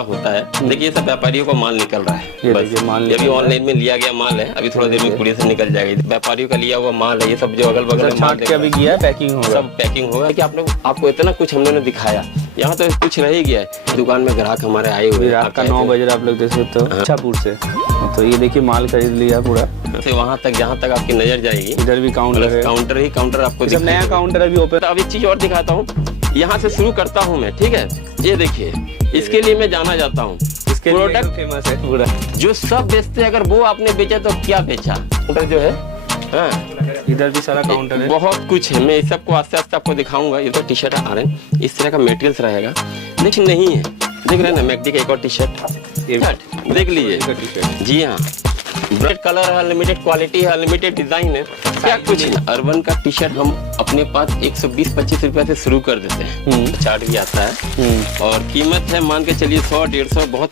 होता है। देखिए सब व्यापारियों को माल निकल रहा है, ये बस देखिए माल ये भी ऑनलाइन में लिया गया माल है, अभी थोड़ा देर में कुरियर से निकल जाएगा। व्यापारियों का लिया हुआ माल है, ये सब जो अगल बगल छांट के अभी गया पैकिंग होगा, सब पैकिंग होगा। कि आपको इतना कुछ हमने दिखाया, यहाँ तो कुछ रह ही गया है। दुकान में ग्राहक हमारे आए हुए, रात का 9 बजे आप लोग देख सकते हो अच्छापुर से। तो ये देखिए माल खरीद लिया पूरा से वहाँ तक जहाँ तक आपकी नजर जाएगी। इधर भी काउंटर है, काउंटर आपको सब नया काउंटर अभी ओपन। अब एक चीज और दिखाता हूँ, यहाँ से शुरू करता हूँ मैं, ठीक है। ये देखिए, इसके लिए मैं जाना जाता हूँ, इसके प्रोडक्ट फेमस है पूरा, जो सब बेचते हैं, अगर वो आपने बेचा तो क्या बेचा। काउंटर जो है, हाँ, इधर भी सारा काउंटर है, बहुत कुछ है। मैं इस सबको आस्ते आस्ते आपको दिखाऊंगा। ये तो टी शर्ट आ रहे हैं, इस तरह का मटेरियल्स रहेगा, लेकिन नहीं है। देख रहे हैं ना मैकडी का एक और टी शर्ट, देख लीजिए। जी हाँ, ब्राइट कलर है, अनलिमिटेड क्वालिटी है, अनलिमिटेड डिजाइन है, क्या कुछ है। अर्बन का टी शर्ट हम अपने पास 120-25 रुपया से शुरू कर देते हैं, चार्ट भी आता है, और कीमत है मान के चलिए 100-150 बहुत।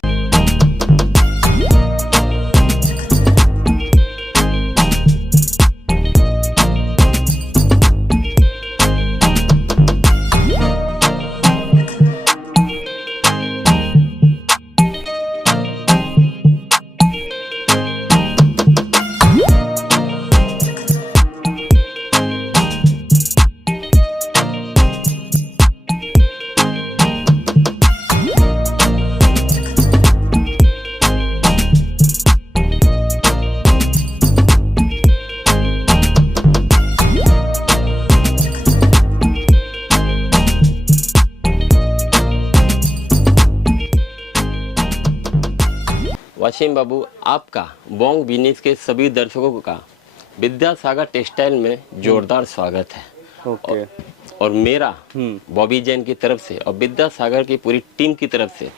वाशिम बाबू, आपका बोंग बिजनेस के सभी दर्शकों का विद्यासागर टेक्सटाइल में जोरदार स्वागत है। ओके। और मेरा बॉबी जैन की तरफ से और विद्यासागर की पूरी टीम की तरफ से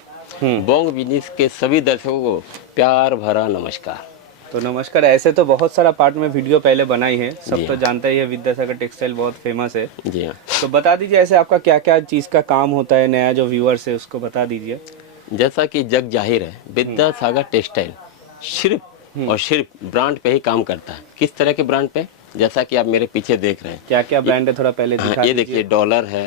बोंग बिजनेस के सभी दर्शकों को प्यार भरा नमस्कार। तो नमस्कार। ऐसे तो बहुत सारा पार्ट में वीडियो पहले बनाई है, सब तो जानता ही है, विद्यासागर टेक्सटाइल बहुत फेमस है। जी हाँ। तो बता दीजिए ऐसे आपका क्या क्या चीज़ का काम होता है, नया जो व्यूअर्स है उसको बता दीजिए। जैसा कि जग जाहिर है, विद्यासागर टेक्सटाइल सिर्फ और सिर्फ ब्रांड पे ही काम करता है। किस तरह के ब्रांड पे, जैसा कि आप मेरे पीछे देख रहे हैं, क्या क्या ब्रांड है थोड़ा पहले दिखा ये देखिए, डॉलर है,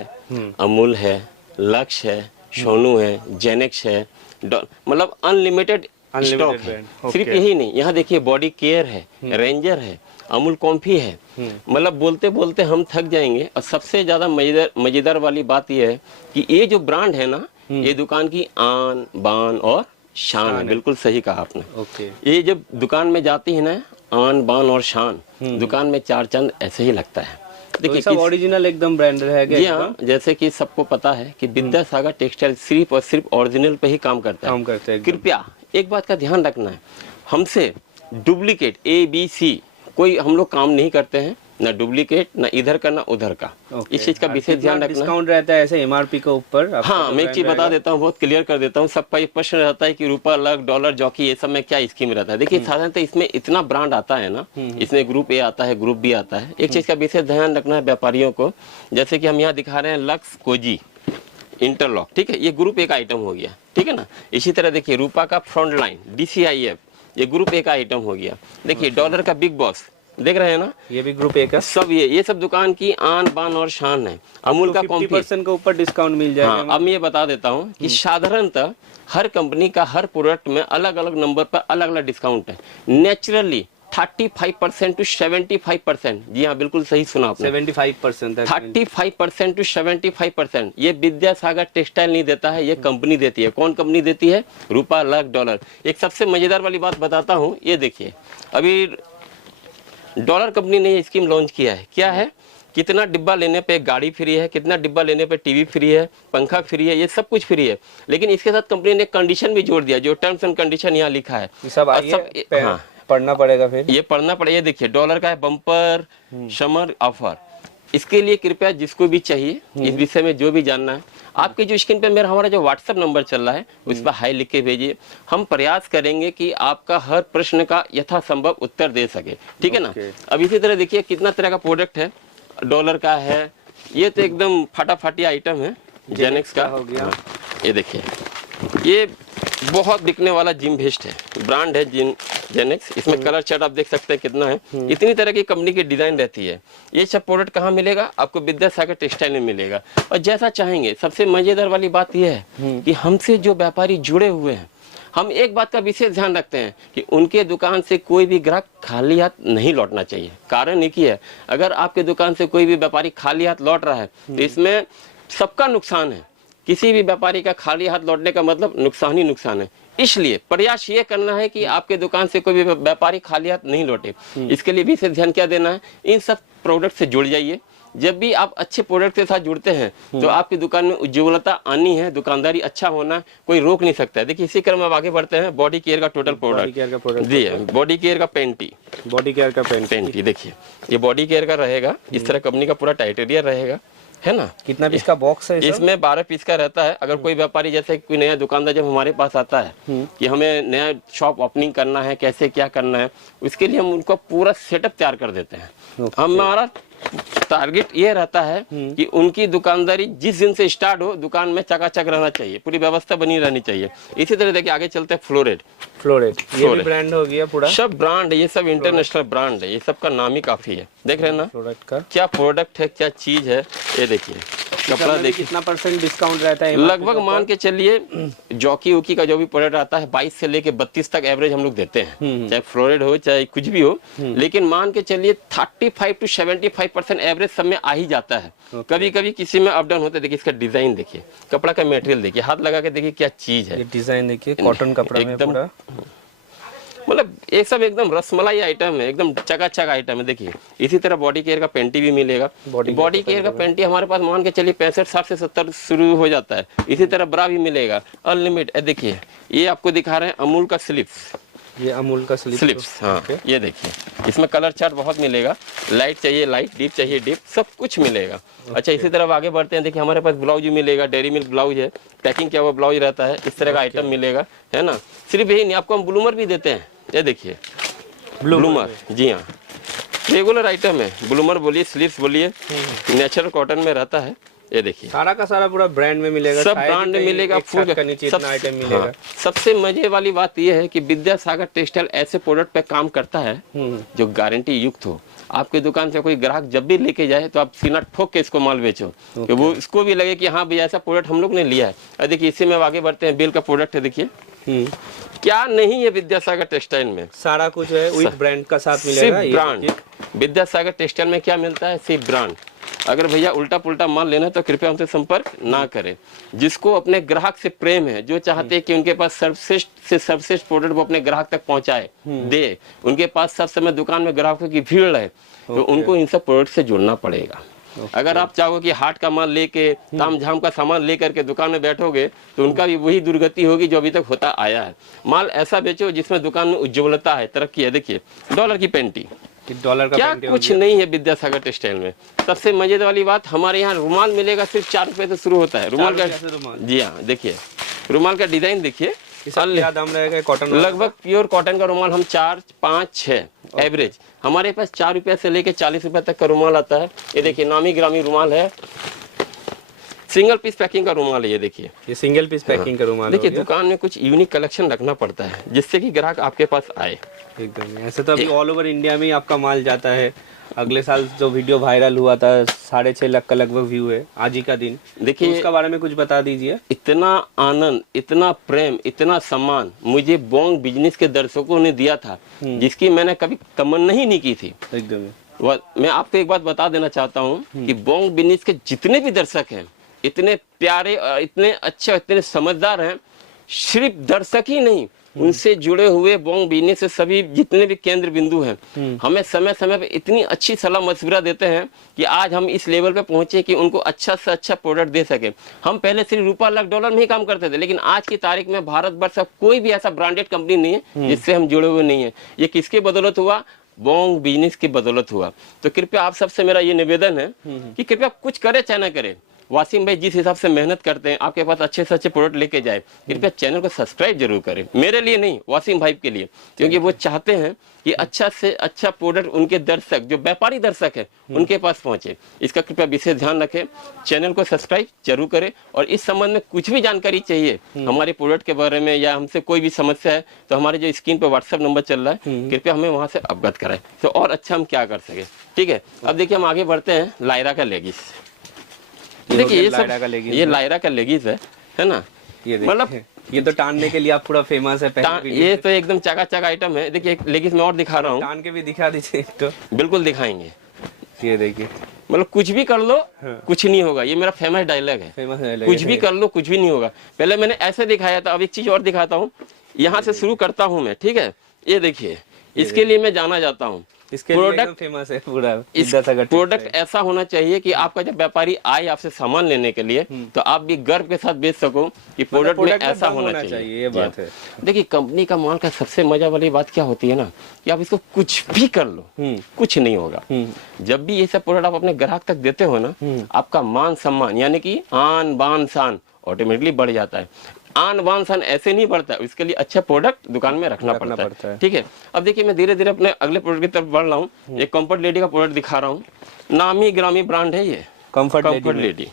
अमूल है, लक्स है, सोनू है, जेनेक्स है, मतलब अनलिमिटेड स्टॉक है। सिर्फ यही नहीं, यहाँ देखिए बॉडी केयर है, रेंजर है, अमूल कॉम्फी है, मतलब बोलते बोलते हम थक जाएंगे। और सबसे ज्यादा मजेदार वाली बात यह है कि ये जो ब्रांड है ना, ये दुकान की आन बान और शान है। बिल्कुल सही कहा आपने। ओके। ये जब दुकान में जाती है ना, आन बान और शान, दुकान में चार चंद ऐसे ही लगता है। देखिए सब ओरिजिनल एकदम ब्रांडेड है। जी हाँ, जैसे कि सबको पता है कि विद्यासागर टेक्सटाइल सिर्फ और सिर्फ ओरिजिनल पे ही काम करता है। कृपया एक बात का ध्यान रखना है, हमसे डुप्लीकेट ABC कोई हम लोग काम नहीं करते हैं, ना डुप्लीकेट, ना इधर का ना उधर का। इस चीज का विशेष ध्यान रखना। डिस्काउंट रहता है ऐसे MRP के ऊपर। हाँ, मैं एक चीज बता देता हूँ, बहुत क्लियर कर देता हूँ। सबका ये प्रश्न रहता है कि रुपया, लाख, डॉलर, जॉकी, ये सब में क्या स्कीम रहता है। देखिए साधारणतः इसमें इतना ब्रांड आता है ना, इसमें ग्रुप A आता है, ग्रुप B आता है। एक चीज का विशेष ध्यान रखना है व्यापारियों को, जैसे कि हम यहाँ दिखा रहे हैं लक्स कोजी इंटरलॉक, ठीक है, ये ग्रुप A का आइटम हो गया, ठीक है ना। इसी तरह देखिए रूपा का फ्रंट लाइन DCIF, ये ग्रुप A का आइटम हो गया। देखिए डॉलर का बिग बॉस, देख रहे हैं ना, ये भी ग्रुप A का। सब ये सब दुकान की आन बान और शान है। अमूल का 50% के ऊपर डिस्काउंट मिल जाएगा। हाँ, अब मैं ये बता देता हूँ कि साधारणतः हर कंपनी का हर प्रोडक्ट में अलग अलग नंबर पर अलग अलग डिस्काउंट है। नेचुरली 35% to 75%, जी हाँ बिल्कुल सही सुना आपने, 75%, 35% to 75%। ये विद्यासागर टेक्सटाइल नहीं देता है, ये कंपनी देती है। कौन कंपनी देती है? रुपया, लाख, डॉलर। एक सबसे मजेदार वाली बात बताता हूँ, ये देखिए अभी डॉलर कंपनी ने स्कीम लॉन्च किया है। क्या है? कितना डिब्बा लेने पे गाड़ी फ्री है, कितना डिब्बा लेने पे टीवी फ्री है, पंखा फ्री है, ये सब कुछ फ्री है। लेकिन इसके साथ कंपनी ने कंडीशन भी जोड़ दिया, जो टर्म्स एंड कंडीशन यहाँ लिखा है। सब हाँ, पढ़ना पड़ेगा, फिर ये पढ़ना पड़ेगा। देखिए डॉलर का है बम्पर समर ऑफर। इसके लिए कृपया जिसको भी चाहिए, इस विषय में जो भी जानना है, आपके जो स्क्रीन पे हमारा जो व्हाट्सएप नंबर चल रहा है उस पर हाई लिख के भेजिए। हम प्रयास करेंगे कि आपका हर प्रश्न का यथासंभव उत्तर दे सके, ठीक है ना। अब इसी तरह देखिए कितना तरह का प्रोडक्ट है, डॉलर का है, ये तो एकदम फटाफटी आइटम है, जेनेक्स का हो गया। ये देखिए ये बहुत बिकने वाला जिम वेस्ट है, ब्रांड है जेनेक्स, इसमें कलर चार्ट आप देख सकते हैं कितना है। इतनी तरह की कंपनी की डिजाइन रहती है। ये सब प्रोडक्ट कहाँ मिलेगा? आपको विद्यासागर टेक्सटाइल में मिलेगा, और जैसा चाहेंगे। सबसे मजेदार वाली बात यह है कि हमसे जो व्यापारी जुड़े हुए हैं, हम एक बात का विशेष ध्यान रखते हैं कि उनके दुकान से कोई भी ग्राहक खाली हाथ नहीं लौटना चाहिए। कारण एक ही है, अगर आपके दुकान से कोई भी व्यापारी खाली हाथ लौट रहा है तो इसमें सबका नुकसान है। किसी भी व्यापारी का खाली हाथ लौटने का मतलब नुकसान ही नुकसान है। इसलिए प्रयास ये करना है कि आपके दुकान से कोई भी व्यापारी खाली हाथ नहीं लौटे। इसके लिए विशेष ध्यान क्या देना है? इन सब प्रोडक्ट से जुड़ जाइए। जब भी आप अच्छे प्रोडक्ट के साथ जुड़ते हैं तो आपकी दुकान में उज्ज्वलता आनी है, दुकानदारी अच्छा होना कोई रोक नहीं सकता है। देखिए इसी क्रम में अब आगे बढ़ते हैं। बॉडी केयर का टोटल प्रोडक्ट जी है, बॉडी केयर का पेंटी, बॉडी केयर का पेंटी देखिए, ये बॉडी केयर का रहेगा। इस तरह कंपनी का पूरा टाइटेरिया रहेगा, है ना। कितना पीस का बॉक्स है? इसमें 12 पीस का रहता है। अगर कोई व्यापारी, जैसे कोई नया दुकानदार जब हमारे पास आता है कि हमें नया शॉप ओपनिंग करना है, कैसे क्या करना है, उसके लिए हम उनको पूरा सेटअप तैयार कर देते हैं। हमारा टारगेट ये रहता है कि उनकी दुकानदारी जिस दिन से स्टार्ट हो, दुकान में चकाचक रहना चाहिए, पूरी व्यवस्था बनी रहनी चाहिए। इसी तरह देखिए आगे चलते हैं फ्लोरेड। ये भी ब्रांड हो गया पूरा, सब ब्रांड है, ये सब इंटरनेशनल ब्रांड है, ये सब का नाम ही काफी है। देख रहे हैं ना प्रोडक्ट का क्या प्रोडक्ट है, क्या चीज है। ये देखिए कपड़ा देखिए, कितना % डिस्काउंट रहता है? लगभग मान के चलिए जॉकी उकी का जो भी प्रोडक्ट आता है 22 से लेके 32 तक एवरेज हम लोग देते हैं, चाहे फ्लोरेड हो चाहे कुछ भी हो। लेकिन मान के चलिए 35 to 75% एवरेज सब में आ ही जाता है। कभी कभी किसी में अप डाउन होता है। देखिए इसका डिजाइन देखिए, कपड़ा का मटेरियल देखिए, हाथ लगा के देखिए क्या चीज है। ये डिजाइन देखिए, कॉटन कपड़ा में एकदम पूरा, मतलब ये सब एकदम रसमलाई आइटम है, एकदम चकाचक आइटम है। देखिए इसी तरह बॉडी केयर का पेंटी भी मिलेगा। बॉडी केयर का पेंटी हमारे पास मान के चलिए 65-60 से 70 शुरू हो जाता है। इसी तरह ब्रा भी मिलेगा अनलिमिटेड। देखिए ये आपको दिखा रहे हैं अमूल का स्लिप्स, ये अमूल का स्लिप्स। हाँ ये देखिए, इसमें कलर चार्ट बहुत मिलेगा। लाइट चाहिए लाइट, डीप चाहिए डीप, सब कुछ मिलेगा। अच्छा इसी तरफ आगे बढ़ते हैं। देखिए हमारे पास ब्लाउज भी मिलेगा, डेयरी मिल्क ब्लाउज है, पैकिंग किया हुआ ब्लाउज रहता है। इस तरह का आइटम मिलेगा, है ना। सिर्फ यही नहीं, आपको हम ब्लूमर भी देते हैं। ये देखिए ब्लूमर, जी हाँ रेगुलर आइटम है। ब्लूमर बोलिए, स्लीव्स बोलिए, नेचुरल कॉटन में रहता है। ये देखिए सारा का सारा पूरा ब्रांड में मिलेगा, सब ब्रांड में मिलेगा, फुल का नीचे इतना आइटम मिलेगा। हाँ, सबसे मजे वाली बात यह है कि विद्यासागर टेक्सटाइल ऐसे प्रोडक्ट पे काम करता है जो गारंटी युक्त हो। आपकी दुकान से कोई ग्राहक जब भी लेके जाए तो आप सीना ठोक के इसको माल बेचो, कि वो इसको भी लगे कि हाँ भैया ऐसा प्रोडक्ट हम लोग ने लिया है। और देखिए इसी में आगे बढ़ते हैं। बेल का प्रोडक्ट है, देखिए क्या नहीं है विद्यासागर टेक्सटाइल में, सारा कुछ है विद ब्रांड का साथ मिलेगा। सिर्फ ब्रांड। विद्यासागर टेक्सटाइल में क्या मिलता है? सिर्फ ब्रांड। अगर भैया उल्टा पुल्टा माल लेना तो कृपया हमसे संपर्क ना करें। जिसको अपने ग्राहक से प्रेम है, जो चाहते हैं कि उनके पास सर्वश्रेष्ठ से सर्वश्रेष्ठ प्रोडक्ट वो अपने ग्राहक तक पहुंचाए दे, उनके पास सब समय दुकान में ग्राहकों की भीड़ है, तो उनको इन सब प्रोडक्ट से जुड़ना पड़ेगा। अगर आप चाहो कि हाट का माल लेके, ताम झाम का सामान लेकर के दुकान में बैठोगे तो उनका भी वही दुर्गति होगी जो अभी तक होता आया है। माल ऐसा बेचो जिसमें दुकान में उज्ज्वलता है, तरक्की है। देखिए डॉलर की पेंटी, डॉलर का क्या कुछ नहीं है विद्यासागर टेक्सटाइल में। सबसे मजेदार वाली बात, हमारे यहाँ रुमाल मिलेगा सिर्फ 4 रुपए से शुरू होता है। रुमाल का, जी हाँ देखिए रुमाल का डिजाइन देखिए, क्या दाम रहेगा कॉटन? लगभग प्योर कॉटन का रुमाल हम 4, 5, 6 एवरेज हमारे पास 4 रुपए से लेके 40 रुपए तक का रुमाल आता है। ये देखिए नामी ग्रामी रुमाल है, सिंगल पीस पैकिंग का रुमाल है। ये देखिए ये सिंगल पीस पैकिंग का रुमाल। देखिए दुकान में कुछ यूनिक कलेक्शन रखना पड़ता है जिससे कि ग्राहक आपके पास आए। एकदम ऐसे तो अभी ऑल ओवर इंडिया में आपका माल जाता है। अगले साल जो वीडियो वायरल हुआ था 6.5 लाख का लगभग व्यू है आज ही का दिन। देखिए तो उसका बारे में कुछ बता दीजिए। इतना आनंद, इतना प्रेम, इतना सम्मान मुझे बोंग बिजनेस के दर्शकों ने दिया था जिसकी मैंने कभी तमन्ना ही नहीं की थी। एकदम मैं आपको एक बात बता देना चाहता हूँ कि बोंग बिजनेस के जितने भी दर्शक हैं इतने प्यारे और इतने अच्छे और इतने समझदार हैं। सिर्फ दर्शक ही नहीं, उनसे जुड़े हुए बोंग बिजनेस से सभी जितने भी केंद्र बिंदु हैं हमें समय समय पे इतनी अच्छी सलाह मशविरा देते हैं कि आज हम इस लेवल पे पहुंचे कि उनको अच्छा से अच्छा प्रोडक्ट दे सके। हम पहले सिर्फ रुपया लाख डॉलर में ही काम करते थे, लेकिन आज की तारीख में भारतवर्ष का कोई भी ऐसा ब्रांडेड कंपनी नहीं है जिससे हम जुड़े हुए नहीं है। ये किसके बदौलत हुआ? बोंग बिजनेस की बदौलत हुआ। तो कृपया आप सबसे मेरा ये निवेदन है कि कृपया कुछ करे चाहे ना करे, वासिम भाई जिस हिसाब से मेहनत करते हैं आपके पास अच्छे से अच्छे प्रोडक्ट लेके जाए, कृपया चैनल को सब्सक्राइब जरूर करें, मेरे लिए नहीं वासिम भाई के लिए, क्योंकि वो चाहते हैं कि अच्छा से अच्छा प्रोडक्ट उनके दर्शक जो व्यापारी दर्शक है उनके पास पहुंचे। इसका कृपया विशेष ध्यान रखें, चैनल को सब्सक्राइब जरूर करें, और इस संबंध में कुछ भी जानकारी चाहिए हमारे प्रोडक्ट के बारे में या हमसे कोई भी समस्या है तो हमारे जो स्क्रीन पर व्हाट्सएप नंबर चल रहा है कृपया हमें वहां से अवगत कराएं, तो और अच्छा हम क्या कर सके। ठीक है, अब देखिए हम आगे बढ़ते हैं। लायरा का लेगिस, देखिए ये सब ये लायरा का लेगिस है ना, मतलब ये तो टानने के लिए आप पूरा फेमस है। ये तो एकदम चकाचक आइटम है। देखिए एक लेगिस में और दिखा रहा हूँ, टान के भी दिखा दीजिए तो। बिल्कुल दिखाएंगे। ये देखिए, मतलब कुछ भी कर लो कुछ नहीं होगा, ये मेरा फेमस डायलॉग है, कुछ भी कर लो कुछ भी नहीं होगा। पहले मैंने ऐसे दिखाया था, अब एक चीज और दिखाता हूँ, यहाँ से शुरू करता हूँ मैं। ठीक है, ये देखिए इसके लिए मैं जाना जाता हूँ। इसके प्रोडक्ट फेमस है पूरा। इस प्रोडक्ट ऐसा होना चाहिए कि आपका जब व्यापारी आए आपसे सामान लेने के लिए तो आप भी गर्व के साथ बेच सको कि प्रोडक्ट में ऐसा होना चाहिए। ये बात है। देखिए कंपनी का माल का सबसे मजा वाली बात क्या होती है ना, कि आप इसको कुछ भी कर लो कुछ नहीं होगा। जब भी ये सब प्रोडक्ट आप अपने ग्राहक तक देते हो ना, आपका मान सम्मान यानी कि आन बान शान ऑटोमेटिकली बढ़ जाता है। आन बान शान ऐसे नहीं बढ़ता है, इसके लिए अच्छा प्रोडक्ट दुकान में रखना पड़ता है। ठीक है, अब देखिए मैं धीरे धीरे अपने अगले प्रोडक्ट की तरफ बढ़ रहा हूँ। एक कंफर्ट लेडी का प्रोडक्ट दिखा रहा हूँ, नामी ग्रामी ब्रांड है ये कंफर्ट लेडी।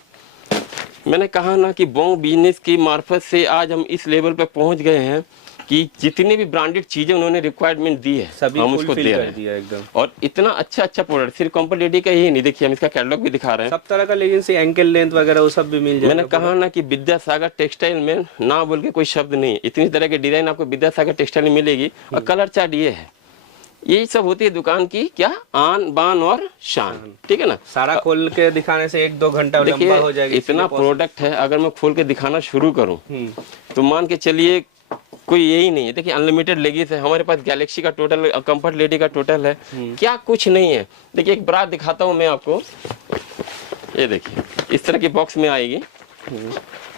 मैंने कहा ना कि बॉन्ग बिजनेस की मार्फत से आज हम इस लेवल पे पहुंच गए हैं कि जितनी भी ब्रांडेड चीजें उन्होंने रिक्वायरमेंट दी है सभी हम उसको दे रहे हैं एकदम। और इतना अच्छा प्रोडक्ट सिर्फ कंफर्ट लेडी का ही नहीं, देखिए हम इसका कैटलॉग भी दिखा रहे हैं, सब तरह का, लेकिन से एंकल लेंथ वगैरह वो सब भी मिल जाएगा। मैंने कहा ना कि विद्यासागर टेक्सटाइल में ना बोल के कोई शब्द नहीं, इतनी तरह के डिजाइन आपको विद्यासागर टेक्सटाइल में मिलेगी। और कलर चार्ट ये है, यही सब होती है दुकान की क्या आन बान और शान। ठीक है ना, सारा खोल के दिखाने से 1-2 घंटा लंबा हो जाएगा। इतना प्रोडक्ट है, अगर मैं खोल के दिखाना शुरू करूं तो मान के चलिए कोई यही नहीं है। देखिए अनलिमिटेड लेगिस है हमारे पास, गैलेक्सी का टोटल, कंफर्ट लेडी का टोटल है, क्या कुछ नहीं है। देखिए एक ब्रा दिखाता हूं मैं आपको, ये देखिए इस तरह की बॉक्स में आएगी,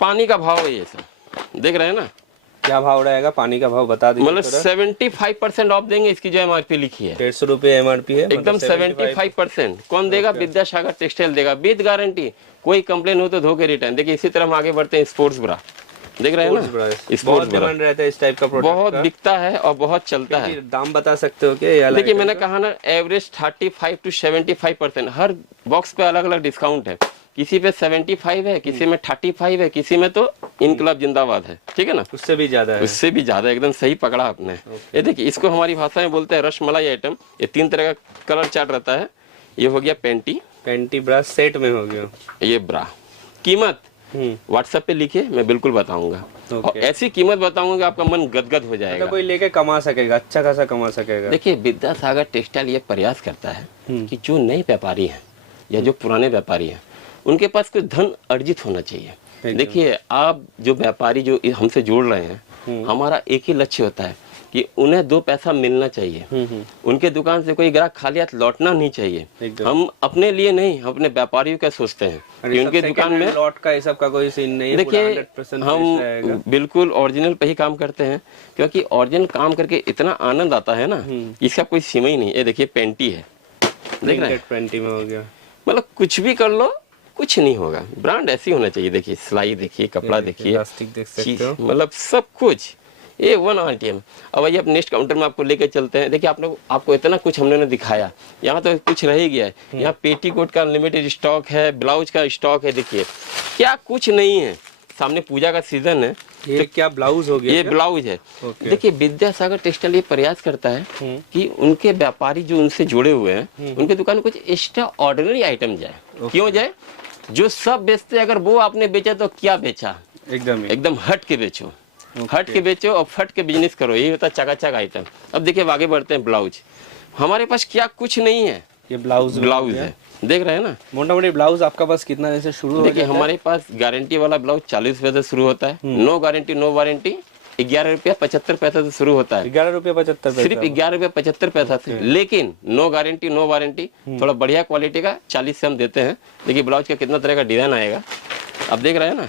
पानी का भाव है ये सब, देख रहे हैं ना क्या भाव रहेगा, पानी का भाव बता दीजिए। मतलब 75% ऑफ देंगे, इसकी जो एमआरपी लिखी है 150 रुपए एमआरपी है, एकदम 75% कौन देगा, विद्यासागर टेक्सटाइल देगा विद गारंटी, कोई कंप्लेन हो तो धो के रिटर्न। देखिए इसी तरह हम आगे बढ़ते हैं, स्पोर्ट्स ब्रा देख रहे हैं ना, बहुत डिमांड रहता है इस टाइप का प्रोडक्ट, बहुत बिकता है और बहुत चलता है। दाम बता सकते हो क्या? देखिए मैंने कहा ना एवरेज 35 to 75%, हर बॉक्स पे अलग अलग डिस्काउंट है, किसी पे 75 है, किसी में 35 है, किसी में तो इनकलाब जिंदाबाद है। ठीक है ना, उससे भी ज्यादा है, उससे भी ज्यादा, एकदम सही पकड़ा आपने। ये देखिए इसको हमारी भाषा में बोलते हैं रसमलाई आइटम। ये 3 तरह का कलर चार्ट रहता है। ये हो गया पेंटी ब्रा सेट में हो गया, ये ब्रा। कीमत व्हाट्सएप पे लिखिए, मैं बिल्कुल बताऊंगा और ऐसी कीमत बताऊंगा आपका मन गदगद हो जाएगा। तो कोई लेके कमा सकेगा, अच्छा खासा कमा सकेगा। देखिए विद्यासागर टेक्सटाइल ये प्रयास करता है कि जो नए व्यापारी हैं या जो पुराने व्यापारी हैं उनके पास कुछ धन अर्जित होना चाहिए। देखिए आप जो व्यापारी जो हमसे जुड़ रहे हैं, हमारा एक ही लक्ष्य होता है कि उन्हें 2 पैसा मिलना चाहिए, उनके दुकान से कोई ग्राहक खाली हाथ लौटना नहीं चाहिए। हम अपने लिए नहीं, हम अपने व्यापारियों का सोचते हैं कि उनके दुकान में लौट का ये सब का कोई सीन नहीं है। देखिए हम बिल्कुल ओरिजिनल पे ही काम करते हैं, क्योंकि ओरिजिनल काम करके इतना आनंद आता है ना, इसका कोई सीमा ही नहीं। ये देखिए पेंटी है, देख रहे हैं, पेंटी में हो गया, मतलब कुछ भी कर लो कुछ नहीं होगा। ब्रांड ऐसी होना चाहिए। देखिए सिलाई देखिए, कपड़ा देखिए, मतलब सब कुछ A1 आरटीएम। अब आइए अब नेक्स्ट काउंटर में आपको लेके चलते हैं। देखिए आपको इतना कुछ हमने दिखाया, यहाँ तो कुछ रह ही गया है। यहाँ पेटीकोट का अनलिमिटेड स्टॉक है, ब्लाउज का स्टॉक है, देखिए क्या कुछ नहीं है। सामने पूजा का सीजन है, ये तो क्या ब्लाउज हो गया, ये ब्लाउज है। देखिए विद्यासागर टेक्सटाइल ये प्रयास करता है कि उनके व्यापारी जो उनसे जुड़े हुए हैं उनके दुकान में कुछ एक्स्ट्रा ऑर्डिनरी आइटम जाए। क्यों जाए? जो सब बेचते अगर वो आपने बेचा तो क्या बेचा, एकदम हट के बेचो, हट के बेचो और फट के बिजनेस करो, यही होता है चकाचक आइटम। अब देखिए आगे बढ़ते हैं। ब्लाउज हमारे पास क्या कुछ नहीं है, ये ब्लाउज है, देख रहे हैं ना। मोटा-मोटी ब्लाउज आपका पास कितना जैसे शुरू? देखिए हमारे पास गारंटी वाला ब्लाउज 40 रुपए से शुरू होता है, नो गारंटी नो वारंटी 11 रुपया 75 पैसा से शुरू होता है। 11 रुपया 75 पैसा, सिर्फ 11 रुपया 75 पैसा से। लेकिन नो गारंटी नो वारंटी थोड़ा बढ़िया क्वालिटी का 40 से हम देते हैं। देखिए ब्लाउज का कितना तरह का डिजाइन आएगा, अब देख रहे हैं ना,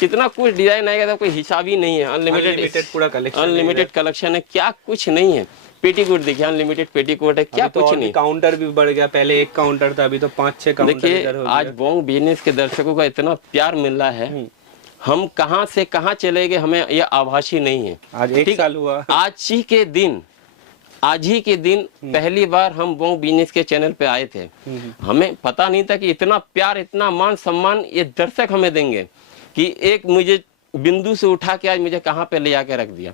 कितना कुछ डिजाइन आएगा तो कोई हिसाब ही नहीं है। अनलिमिटेड पूरा कलेक्शन, अनलिमिटेड कलेक्शन है, क्या कुछ नहीं है। पेटीकोट देखिए, अनलिमिटेड पेटीकोट है, क्या अभी तो कुछ और भी नहीं। काउंटर भी बढ़ गया, पहले एक काउंटर था, अभी तो 5-6 काउंटर देखिए इधर हो आज गया। बोंग बिजनेस के दर्शकों का इतना प्यार मिल रहा है, हम कहाँ से कहाँ चले गए हमें ये आभास ही नहीं है। आज 1 साल हुआ। आज ही के दिन पहली बार हम बोंग बिजनेस के चैनल पे आए थे। हमें पता नहीं था कि इतना प्यार, इतना मान सम्मान ये दर्शक हमें देंगे, कि एक मुझे बिंदु से उठा के आज मुझे कहाँ पे ले आके रख दिया।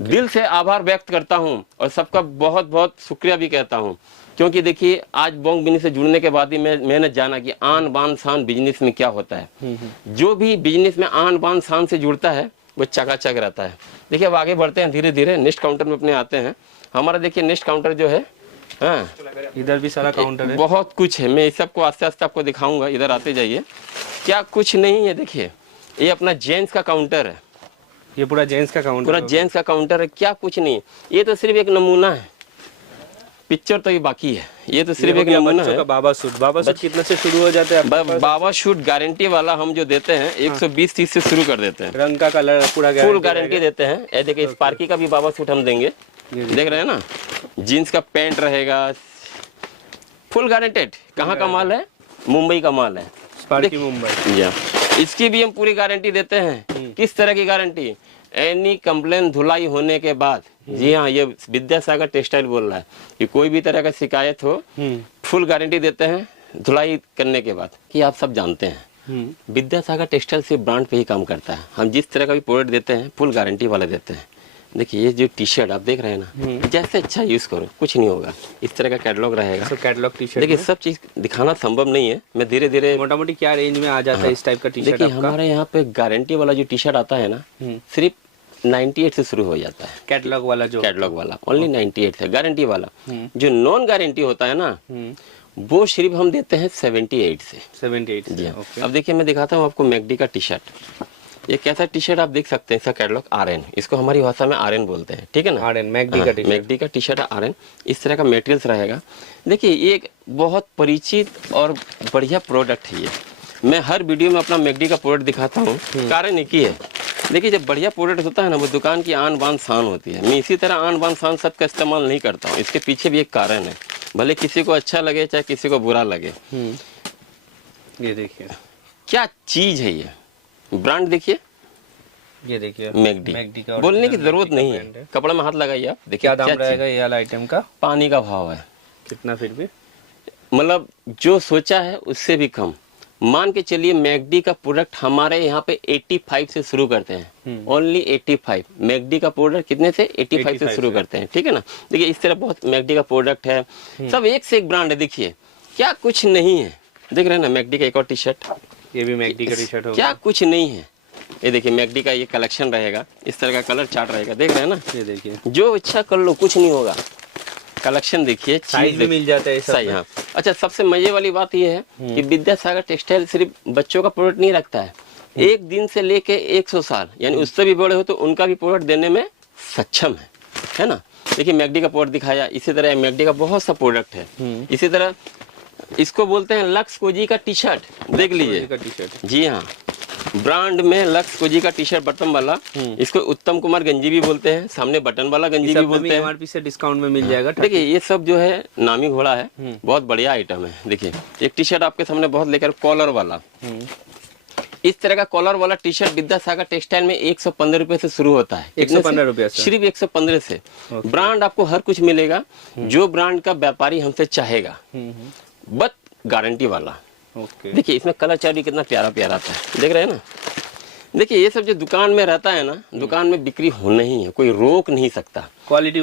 दिल से आभार व्यक्त करता हूँ और सबका बहुत बहुत शुक्रिया भी कहता हूँ, क्योंकि देखिए आज बोंग बिजनेस से जुड़ने के बाद ही मैंने जाना कि आन बान शान बिजनेस में क्या होता है। जो भी बिजनेस में आन बान शान से जुड़ता है वो चकाचक रहता है। देखिए अब आगे बढ़ते हैं धीरे धीरे, नेक्स्ट काउंटर में अपने आते हैं। हमारा देखिए नेक्स्ट काउंटर जो है, हाँ इधर भी सारा काउंटर है, बहुत कुछ है। मैं इस सबको आस्ते आस्ते आपको दिखाऊंगा, इधर आते जाइए। क्या कुछ नहीं है, देखिए ये अपना जेंट्स का काउंटर है, ये पूरा जेंट्स का काउंटर, पूरा जेंट्स का काउंटर है। क्या कुछ नहीं, ये तो सिर्फ एक नमूना है, पिक्चर तो ये बाकी है। ये तो सिर्फ एक नमूना है। बाबा सूट कितने से शुरू हो जाते हैं? बाबा शूट गारंटी वाला हम जो देते हैं 120-30 से शुरू कर देते हैं। रंग का कलर पूरा फुल गारंटी देते हैं। ये देखिए स्पार्की का भी बाबा सूट हम देंगे, देख रहे हैं ना, जीन्स का पैंट रहेगा, फुल गारंटेड। कहाँ का माल है? मुंबई का माल है, स्पार्की मुंबई। इसकी भी हम पूरी गारंटी देते हैं। किस तरह की गारंटी? एनी कंप्लेन धुलाई होने के बाद, जी हाँ ये विद्यासागर टेक्सटाइल बोल रहा है कि कोई भी तरह का शिकायत हो, फुल गारंटी देते हैं धुलाई करने के बाद। कि आप सब जानते हैं विद्यासागर टेक्सटाइल सिर्फ ब्रांड पे ही काम करता है। हम जिस तरह का भी प्रोडक्ट देते हैं फुल गारंटी वाला देते हैं। देखिए ये जो टी शर्ट आप देख रहे हैं ना, जैसे अच्छा यूज करो कुछ नहीं होगा। इस तरह का कैटलॉग रहेगा। तो कैटलॉग टी शर्ट, देखिए सब चीज दिखाना संभव नहीं है, मैं धीरे धीरे। मोटा मोटी क्या रेंज में आ जाता है इस टाइप का टी शर्ट? देखिए हमारे यहाँ पे गारंटी वाला जो टी शर्ट आता है ना, सिर्फ 98 से शुरू हो जाता है। कैटलॉग वाला जो कैटलॉग वाला ओनली 98 है गारंटी वाला। जो नॉन गारंटी होता है ना, वो सिर्फ हम देते हैं 78 से। 78 जी से, हाँ। ओके। अब देखिए मैं दिखाता हूँ आपको मैकडी का टी शर्ट। ये कैसा टी शर्ट आप देख सकते हैं, इसका कैटलॉग आरएन, इसको हमारी भाषा में आरएन बोलते हैं, ठीक है ना। आरएन मैकडी का टी शर्ट, मैकडी का टी शर्ट आरएन, इस तरह का मटेरियल्स रहेगा। देखिए ये एक बहुत परिचित और बढ़िया प्रोडक्ट है। ये मैं हर वीडियो में अपना मैकडी का प्रोडक्ट दिखाता हूँ, कारण एक ही है। देखिए जब बढ़िया प्रोडक्ट होता है ना, वो दुकान की आन बान शान होती है। मैं इसी तरह आन बान शान सबका इस्तेमाल नहीं करता हूँ, इसके पीछे भी एक कारण है। भले किसी को अच्छा लगे चाहे किसी को बुरा लगे। ये देखिए क्या चीज है ये, ब्रांड देखिए, ये देखिए मैकडी का बोलने की जरूरत नहीं है। कपड़ा में हाथ लगाइए आप, देखिए क्या दाम रहेगा ये वाला आइटम का? पानी का भाव है। कितना? फिर भी मतलब जो सोचा है उससे भी कम। मान के चलिए मैकडी का प्रोडक्ट हमारे यहाँ पे 85 से शुरू करते हैं, ओनली 85। मैकडी का प्रोडक्ट कितने से? 85 से शुरू करते हैं, ठीक है ना। देखिए इस तरह बहुत मैकडी का प्रोडक्ट है, सब एक से एक ब्रांड है। देखिए क्या कुछ नहीं है, देख रहे हैं ना मैकडी का एक और टी शर्ट, ये भी मैकडी का टी शर्ट होगा। क्या कुछ नहीं है। ये देखिए मैकडी का ये कलेक्शन रहेगा, इस तरह का कलर चार्ट रहेगा, देख रहे हैं ना। ये देखिए जो इच्छा कर लो, कुछ नहीं होगा। कलेक्शन देखिए, साइज भी मिल जाता है सही। हाँ अच्छा, सबसे मजे वाली बात यह है कि विद्यासागर टेक्सटाइल सिर्फ बच्चों का प्रोडक्ट नहीं रखता है। एक दिन से लेके 100 साल, यानी उससे भी बड़े हो तो उनका भी प्रोडक्ट देने में सक्षम है ना। देखिए मैकडी का प्रोडक्ट दिखाया, इसी तरह मैकडी का बहुत सा प्रोडक्ट है। इसी तरह इसको बोलते हैं लक्स कोजी का टी शर्ट, देख लीजिए। जी हाँ, ब्रांड में लक्स कोजी का टी शर्ट बटन वाला, इसको उत्तम कुमार गंजी भी बोलते हैं, सामने बटन वाला गंजी भी बोलते हैं। एमआरपी से डिस्काउंट में मिल जाएगा। देखिए ये सब जो है नामी घोड़ा है, बहुत बढ़िया आइटम है। देखिए एक टी शर्ट आपके सामने बहुत लेकर, कॉलर वाला, इस तरह का कॉलर वाला टी शर्ट विद्यासागर टेक्सटाइल में 115 रुपए से शुरू होता है। 115 रुपए से, सिर्फ 115 से। ब्रांड आपको हर कुछ मिलेगा जो ब्रांड का व्यापारी हमसे चाहेगा, बट गारंटी वाला। देखिए इसमें कलर चार्ट भी कितना प्यारा प्यारा आता है, देख रहे हैं ना। देखिए ये सब जो दुकान में रहता है ना, दुकान में बिक्री होना ही है, कोई रोक नहीं सकता। क्वालिटी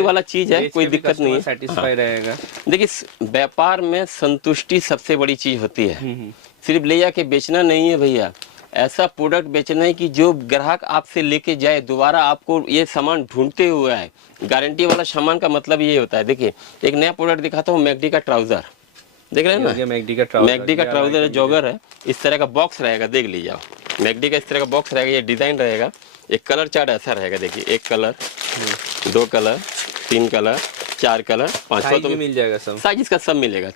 वाला चीज है, कोई दिक्कत नहीं है, सेटिस्फाई रहेगा। देखिए व्यापार में संतुष्टि सबसे बड़ी चीज होती है। सिर्फ ले जाके बेचना नहीं है भैया, ऐसा प्रोडक्ट बेचना है कि जो ग्राहक आपसे लेके जाए दोबारा आपको ये सामान ढूंढते हुए आए। गारंटी वाला सामान का मतलब ये होता है। देखिए एक नया प्रोडक्ट दिखाता हूँ, मैकडी का ट्राउजर, देख रहे हैं ना। मैकडी का ट्राउजर जॉगर है, इस तरह का बॉक्स रहेगा, देख लीजिए आप। मैकडी का इस तरह का बॉक्स रहेगा, ये डिजाइन रहेगा। एक कलर चार्ट ऐसा रहेगा, देखिए 1 कलर, 2 कलर, 3 कलर, 4 कलर, 5 तो मिल जाएगा सब। साइज इसका सब मिलेगा।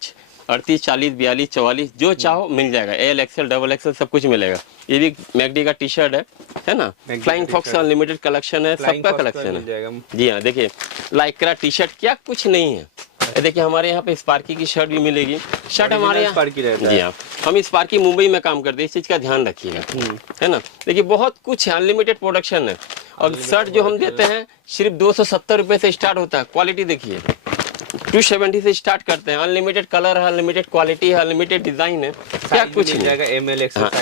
38, 40, 42, 44 जो चाहो मिल जाएगा। एल एक्सएल, डबल एक्सएल सब कुछ मिलेगा। ये भी मैकडी का टी शर्ट है ना। फ्लाइंग फॉक्स अनलिमिटेड कलेक्शन है, सबका कलेक्शन है। जी हाँ, देखिए लाइक्रा टी शर्ट क्या कुछ नहीं है। देखिए हमारे यहाँ पे स्पार्की की शर्ट भी मिलेगी। शर्ट हमारे यहाँ स्पार्की रहता है। जी हाँ, हम स्पार्की मुंबई में काम करते हैं, इस चीज का ध्यान रखिएगा, है ना। देखिए बहुत कुछ है, अनलिमिटेड प्रोडक्शन है। और शर्ट जो हम देते हैं सिर्फ 270 रुपए से स्टार्ट होता है। क्वालिटी देखिए 270 से स्टार्ट करते हैं। अनलिमिटेड कलर है, अनलिमिटेड क्वालिटी है, अनलिमिटेड डिजाइन है, क्या कुछ नहीं जाएगा।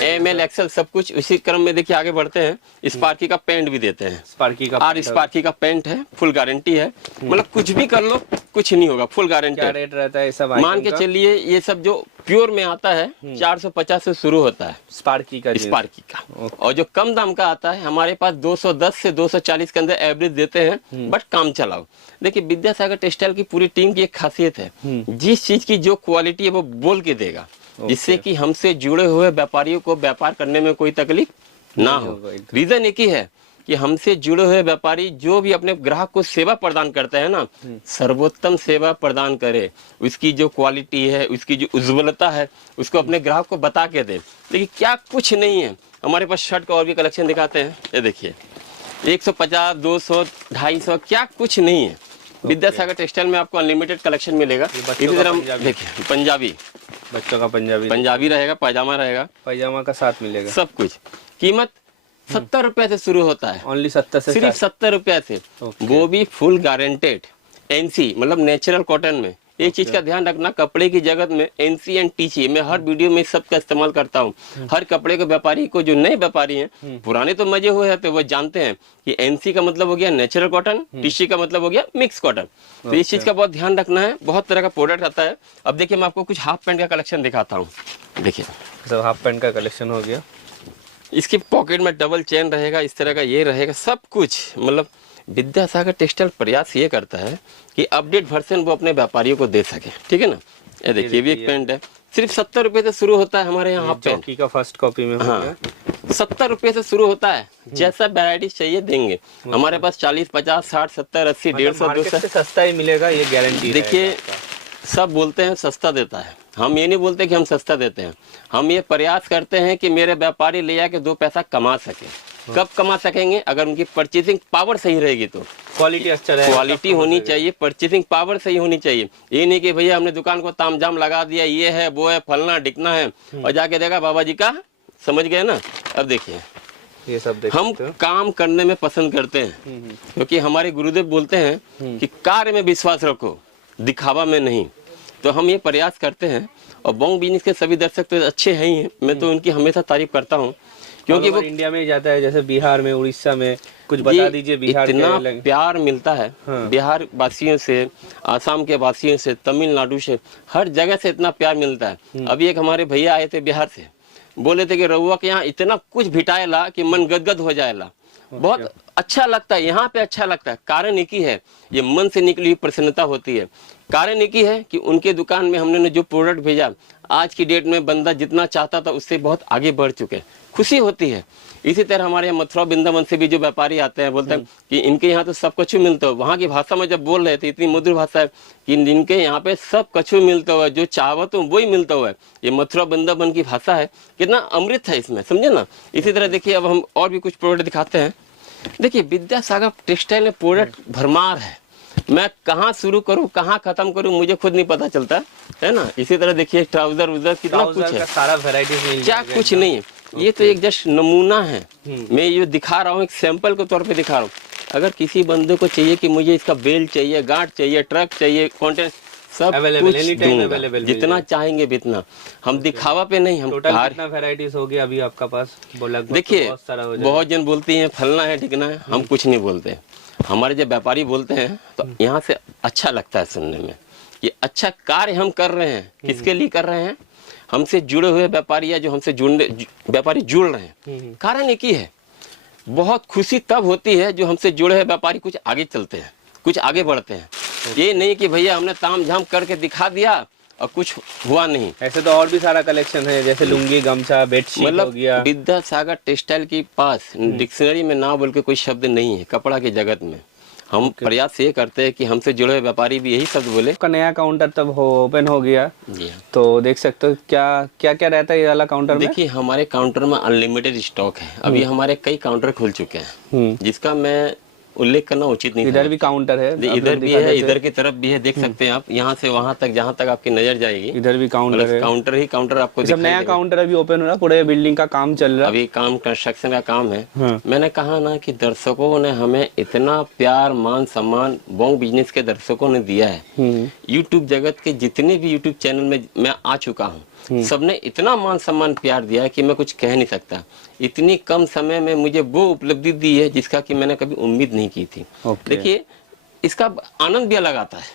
एमएल एक्सएल सब कुछ। इसी क्रम में देखिए आगे बढ़ते हैं, स्पार्की का पेंट भी देते हैं। स्पार्की का पेंट है, फुल गारंटी है। मतलब कुछ भी कर लो कुछ नहीं होगा, फुल गारंटी। क्या रेट रहता है सब? मान के चलिए ये सब जो प्योर में आता है 450 से शुरू होता है स्पार्की का। और जो कम दाम का आता है हमारे पास 210 से 240 के अंदर एवरेज देते हैं, बट काम चलाओ। देखिए विद्यासागर टेक्सटाइल की पूरी टीम की एक खासियत है, जिस चीज की जो क्वालिटी है वो बोल के देगा, जिससे कि हमसे जुड़े हुए व्यापारियों को व्यापार करने में कोई तकलीफ ना हो। रीजन एक ही है कि हमसे जुड़े हुए व्यापारी जो भी अपने ग्राहक को सेवा प्रदान करते हैं ना, सर्वोत्तम सेवा प्रदान करे। उसकी जो क्वालिटी है, उसकी जो उज्ज्वलता है, उसको अपने ग्राहक को बता के दे। देखिए क्या कुछ नहीं है हमारे पास। शर्ट का और भी कलेक्शन दिखाते हैं। ये देखिए 150, 200, 250 क्या कुछ नहीं है। विद्यासागर टेक्सटाइल में आपको अनलिमिटेड कलेक्शन मिलेगा। इसी तरह देखिए पंजाबी, बच्चों का पंजाबी रहेगा, पायजामा रहेगा, पायजामा का साथ मिलेगा, सब कुछ। कीमत 70 रुपए से शुरू होता है। ओनली 70 से, सिर्फ 70 रुपए से। वो भी फुल गारंटेड एनसी, मतलब नेचुरल कॉटन में। एक चीज का ध्यान रखना, कपड़े की जगत में एनसी एंड टीसी, मैं हर वीडियो में सबका इस्तेमाल करता हूँ। हर कपड़े के व्यापारी को, जो नए व्यापारी हैं, पुराने तो मजे हुए हैं तो वो जानते हैं कि एनसी का मतलब हो गया नेचुरल कॉटन, टीसी का मतलब हो गया मिक्स कॉटन। तो इस चीज का बहुत ध्यान रखना है। बहुत तरह का प्रोडक्ट आता है। अब देखिए मैं आपको कुछ हाफ पैंट का कलेक्शन दिखाता हूँ। देखिए सब हाफ पैंट का कलेक्शन हो गया। इसकी पॉकेट में डबल चेन रहेगा, इस तरह का ये रहेगा, सब कुछ। मतलब विद्यासागर टेक्सटाइल प्रयास ये करता है कि अपडेट वर्जन वो अपने व्यापारियों को दे सके, ठीक है ना। ये देखिए भी एक पेंट है, सिर्फ 70 रुपए से शुरू होता है हमारे यहाँ पेंट। जॉकी का फर्स्ट कॉपी में हाँ 70 रुपए से शुरू होता है। जैसा वैरायटी चाहिए देंगे हमारे पास। 40, 50, 60, 70, 80, 150, 200 सस्ता ही मिलेगा, ये गारंटी। देखिए सब बोलते हैं सस्ता देता है, हम ये नहीं बोलते कि हम सस्ता देते हैं। हम ये प्रयास करते हैं कि मेरे व्यापारी ले आके 2 पैसा कमा सके। कब कमा सकेंगे? अगर उनकी परचेसिंग पावर सही रहेगी तो। क्वालिटी अच्छा रहेगा, क्वालिटी होनी चाहिए, परचेसिंग पावर सही होनी चाहिए। ये नहीं कि भैया हमने दुकान को तामझाम लगा दिया, ये है वो है फलना ढिकना है, और जाके देखा बाबा जी का, समझ गए ना। अब देखिए ये सब हम काम करने में पसंद करते हैं, क्योंकि हमारे गुरुदेव बोलते हैं कि कार्य में विश्वास रखो, दिखावा में नहीं। तो हम ये प्रयास करते हैं। और बॉन्ग बिजनेस के सभी दर्शक तो अच्छे हैं ही, मैं तो उनकी हमेशा तारीफ करता हूँ, क्योंकि वो इंडिया में जाता है, जैसे बिहार में, उड़ीसा में, कुछ बता दीजिए बिहार इतना प्यार मिलता है। बिहार वासियों से, आसाम के वासियों से, तमिलनाडु से, हर जगह से इतना प्यार मिलता है। अभी एक हमारे भैया आए थे बिहार से, बोले थे कि रउआ के यहाँ इतना कुछ भिटाएला कि मन गदगद हो जाएला। बहुत अच्छा लगता है यहाँ पे, अच्छा लगता है। कारण एक ही है, ये मन से निकली हुई प्रसन्नता होती है। कारण एक ही है कि उनके दुकान में हमने जो प्रोडक्ट भेजा, आज की डेट में बंदा जितना चाहता था उससे बहुत आगे बढ़ चुके, खुशी होती है। इसी तरह हमारे यहाँ मथुरा वृंदावन से भी जो व्यापारी आते हैं, बोलते हैं कि इनके यहाँ तो सब कछु मिलता है। वहाँ की भाषा में जब बोल रहे थे, इतनी मधुर भाषा है कि इनके यहाँ पे सब कछु मिलता हुआ, जो चाहवा तो वही मिलता हुआ है। ये मथुरा वृंदावन की भाषा है, कितना अमृत है इसमें, समझे ना। इसी तरह देखिए अब हम और भी कुछ प्रोडक्ट दिखाते हैं। देखिए विद्यासागर टेक्सटाइल में प्रोडक्ट भरमार है, मैं कहाँ शुरू करूँ कहाँ खत्म करूँ मुझे खुद नहीं पता चलता, है ना। इसी तरह देखिए ट्राउजर उजर कितना कुछ है, सारा वैरायटी क्या कुछ नहीं है। ये तो एक जस्ट नमूना है, मैं ये दिखा रहा हूँ, एक सैंपल के तौर पे दिखा रहा हूँ। अगर किसी बंदे को चाहिए कि मुझे इसका बेल चाहिए, गांठ चाहिए, ट्रक चाहिए, कंटेंट, सब कुछ दूंगा, जितना चाहेंगे जितना। हम दिखावा पे नहीं, हम कितना वैरायटीज हो गया अभी आपका पास? देखिए बहुत जन बोलती हैं फलना है ढिकना है, हम कुछ नहीं बोलते। हमारे जब व्यापारी बोलते हैं तो यहाँ से अच्छा लगता है सुनने में कि अच्छा कार्य हम कर रहे हैं। किसके लिए कर रहे हैं? हमसे जुड़े हुए व्यापारी या जो हमसे व्यापारी जुड़ रहे हैं। कारण एक ही है, बहुत खुशी तब होती है जो हमसे जुड़े हुए व्यापारी कुछ आगे चलते हैं, कुछ आगे बढ़ते हैं। ये नहीं कि भैया हमने ताम झाम करके दिखा दिया और कुछ हुआ नहीं। ऐसे तो और भी सारा कलेक्शन है, जैसे लुंगी, गमछा, बेडशीट हो गया। विद्यासागर टेक्सटाइल के पास डिक्शनरी में ना बोल के कोई शब्द नहीं है कपड़ा की जगत में। हम प्रयास ये करते हैं कि हमसे जुड़े हुए व्यापारी भी यही शब्द बोले। आपका नया काउंटर तब ओपन हो गया, जी हाँ। तो देख सकते हो क्या क्या रहता है ये वाला काउंटर में। देखिए हमारे काउंटर में अनलिमिटेड स्टॉक है। अभी हमारे कई काउंटर खुल चुके हैं जिसका मैं उल्लेख करना उचित नहीं। इधर भी काउंटर है, इधर भी है, इधर की तरफ भी है, देख सकते हैं आप। यहाँ से वहाँ तक जहाँ तक आपकी नजर जाएगी इधर भी काउंटर है। काउंटर ही काउंटर आपको सब नया काउंटर अभी ओपन हो रहा है, पूरे बिल्डिंग का काम चल रहा है, अभी काम कंस्ट्रक्शन का काम है। मैंने कहा ना कि दर्शकों ने हमें इतना प्यार मान सम्मान बोंग बिजनेस के दर्शकों ने दिया है। यूट्यूब जगत के जितने भी यूट्यूब चैनल में मैं आ चुका हूँ, सबने इतना मान सम्मान प्यार दिया है कि मैं कुछ कह नहीं सकता। इतनी कम समय में मुझे वो उपलब्धि दी है जिसका कि मैंने कभी उम्मीद नहीं की थी। देखिए इसका आनंद भी अलग आता है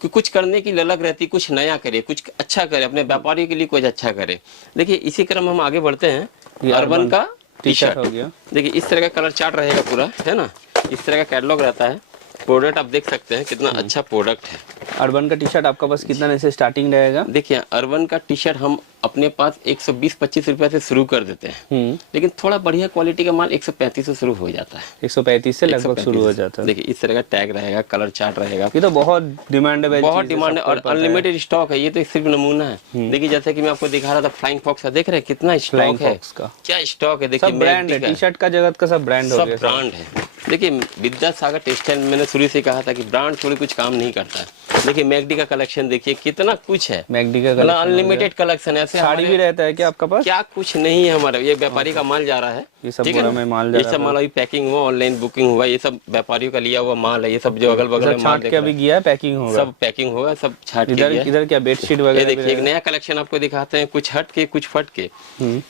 कि कुछ करने की ललक रहती, कुछ नया करे, कुछ अच्छा करे, अपने व्यापारियों के लिए कुछ अच्छा करे। देखिए इसी क्रम हम आगे बढ़ते हैं। अर्बन का टी शर्ट हो गया। देखिए इस तरह का कलर चार्ट रहेगा पूरा, है ना, इस तरह का कैटलॉग रहता है। प्रोडक्ट आप देख सकते हैं कितना अच्छा प्रोडक्ट है। अर्बन का टी शर्ट आपका पास कितना से स्टार्टिंग रहेगा? देखिए अर्बन का टी शर्ट हम अपने पास 120-25 रुपए से शुरू कर देते हैं, लेकिन थोड़ा बढ़िया क्वालिटी का माल 135 से शुरू हो जाता है। 135 से लगभग शुरू हो जाता है। देखिए इस तरह का टैग रहेगा, कलर चार्ट रहेगा। ये तो बहुत डिमांड है, बहुत डिमांड है और अनलिमिटेड स्टॉक है। ये तो सिर्फ नमूना है। देखिए जैसे कि मैं आपको दिखा रहा था फ्लाइंग फॉक्स का, देख रहे हैं कितना स्टॉक है, क्या स्टॉक है। देखिए ब्रांड है, टी शर्ट का जगत का सब ब्रांड हो गया, सब ब्रांड है। देखिए विद्यासागर टेक्सटाइल मैंने शुरू से कहा था कि ब्रांड छोड़ कुछ काम नहीं करता है। देखिए मैकडी का कलेक्शन देखिए कितना कुछ है, मैकडी का कलेक्शन, अनलिमिटेड कलेक्शन। ऐसे साड़ी भी रहता है क्या आपका पास? क्या कुछ नहीं है हमारा, ये व्यापारी का माल जा रहा है। ये सब माल जा रहा है, ये सब माल अभी पैकिंग हुआ, ऑनलाइन बुकिंग हुआ, ये सब व्यापारियों का लिया हुआ माल है। ये सब जो अगल बगल में माल के अभी गया पैकिंग होगा, सब पैकिंग होगा, सब छाट इधर इधर क्या बेडशीट वगैरह। देखिए एक नया कलेक्शन आपको दिखाते हैं, कुछ हट के कुछ फट के।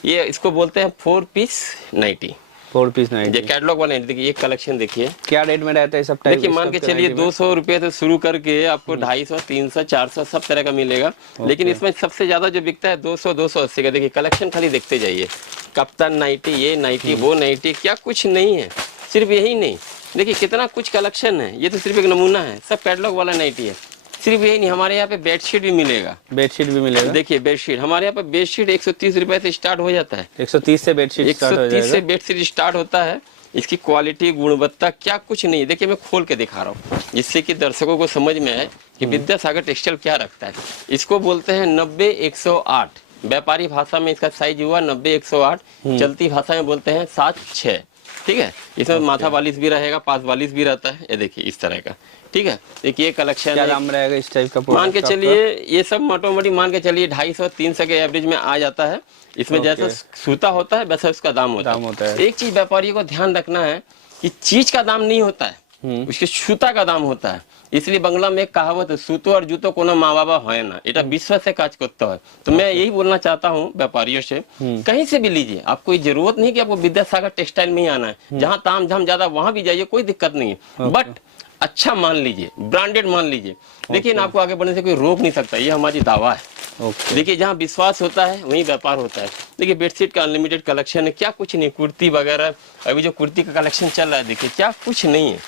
ये इसको बोलते हैं 4 पीस नाइटी। 4 पीस नाइटी, ये कैटलॉग वाला देखिए, ये कलेक्शन देखिए क्या रेट में रहता है सब टाइप। देखिए मान के चलिए 200 रुपए से शुरू करके आपको 250, 300, 400 सब तरह का मिलेगा। लेकिन इसमें सबसे ज्यादा जो बिकता है 200, 280 का। देखिए कलेक्शन खाली देखते जाइए, कप्तान नाइटी, ये नाइटी, वो नाइटी, क्या कुछ नहीं है। सिर्फ यही नहीं, देखिए कितना कुछ कलेक्शन है। ये तो सिर्फ एक नमूना है, सब कैटलॉग वाला नाइटी है। सिर्फ यही नहीं, हमारे यहाँ पे बेडशीट भी मिलेगा। बेडशीट भी मिलेगा। देखिए बेडशीट हमारे यहाँ पे बेडशीट 130 रुपए से स्टार्ट हो जाता है। 130 से बेडशीट 130 से बेडशीट स्टार्ट होता है। इसकी क्वालिटी गुणवत्ता क्या कुछ नहीं है। देखिए मैं खोल के दिखा रहा हूँ जिससे कि दर्शकों को समझ में आए कि विद्यासागर टेक्सटाइल क्या रखता है। इसको बोलते हैं 90-108, व्यापारी भाषा में इसका साइज हुआ 90-108, चलती भाषा में बोलते हैं 7-6। ठीक है, इसमें माथा वालिस भी रहेगा, पास वालिस भी रहता है। ये देखिए इस तरह का, ठीक है। देखिए कलेक्शन क्या दाम रहेगा इस टाइप का? मान के चलिए ये सब मोटामोटी मान के चलिए 250-300 के एवरेज में आ जाता है। इसमें जैसा सूता होता है वैसा उसका दाम होता है। एक चीज व्यापारियों को ध्यान रखना है कि चीज का दाम नहीं होता है, उसके सूता का दाम होता है। इसलिए बंगला में एक कहावत है, सूतो और जूतो कोनो माँ बाबा है ना, इटा विश्वास से काज करता है। तो मैं यही बोलना चाहता हूँ व्यापारियों से, कहीं से भी लीजिए, आपको ये जरूरत नहीं कि आपको विद्यासागर टेक्सटाइल में ही आना है। जहाँ ताम झाम ज्यादा वहां भी जाइए, कोई दिक्कत नहीं है, बट अच्छा मान लीजिए, ब्रांडेड मान लीजिए। देखिए आपको आगे बढ़ने से कोई रोक नहीं सकता, ये हमारी दावा है। देखिए जहाँ विश्वास होता है वहीं व्यापार होता है। देखिए बेडशीट का अनलिमिटेड कलेक्शन है, क्या कुछ नहीं, कुर्ती वगैरह, अभी जो कुर्ती का कलेक्शन चल रहा है देखिए क्या कुछ नहीं है।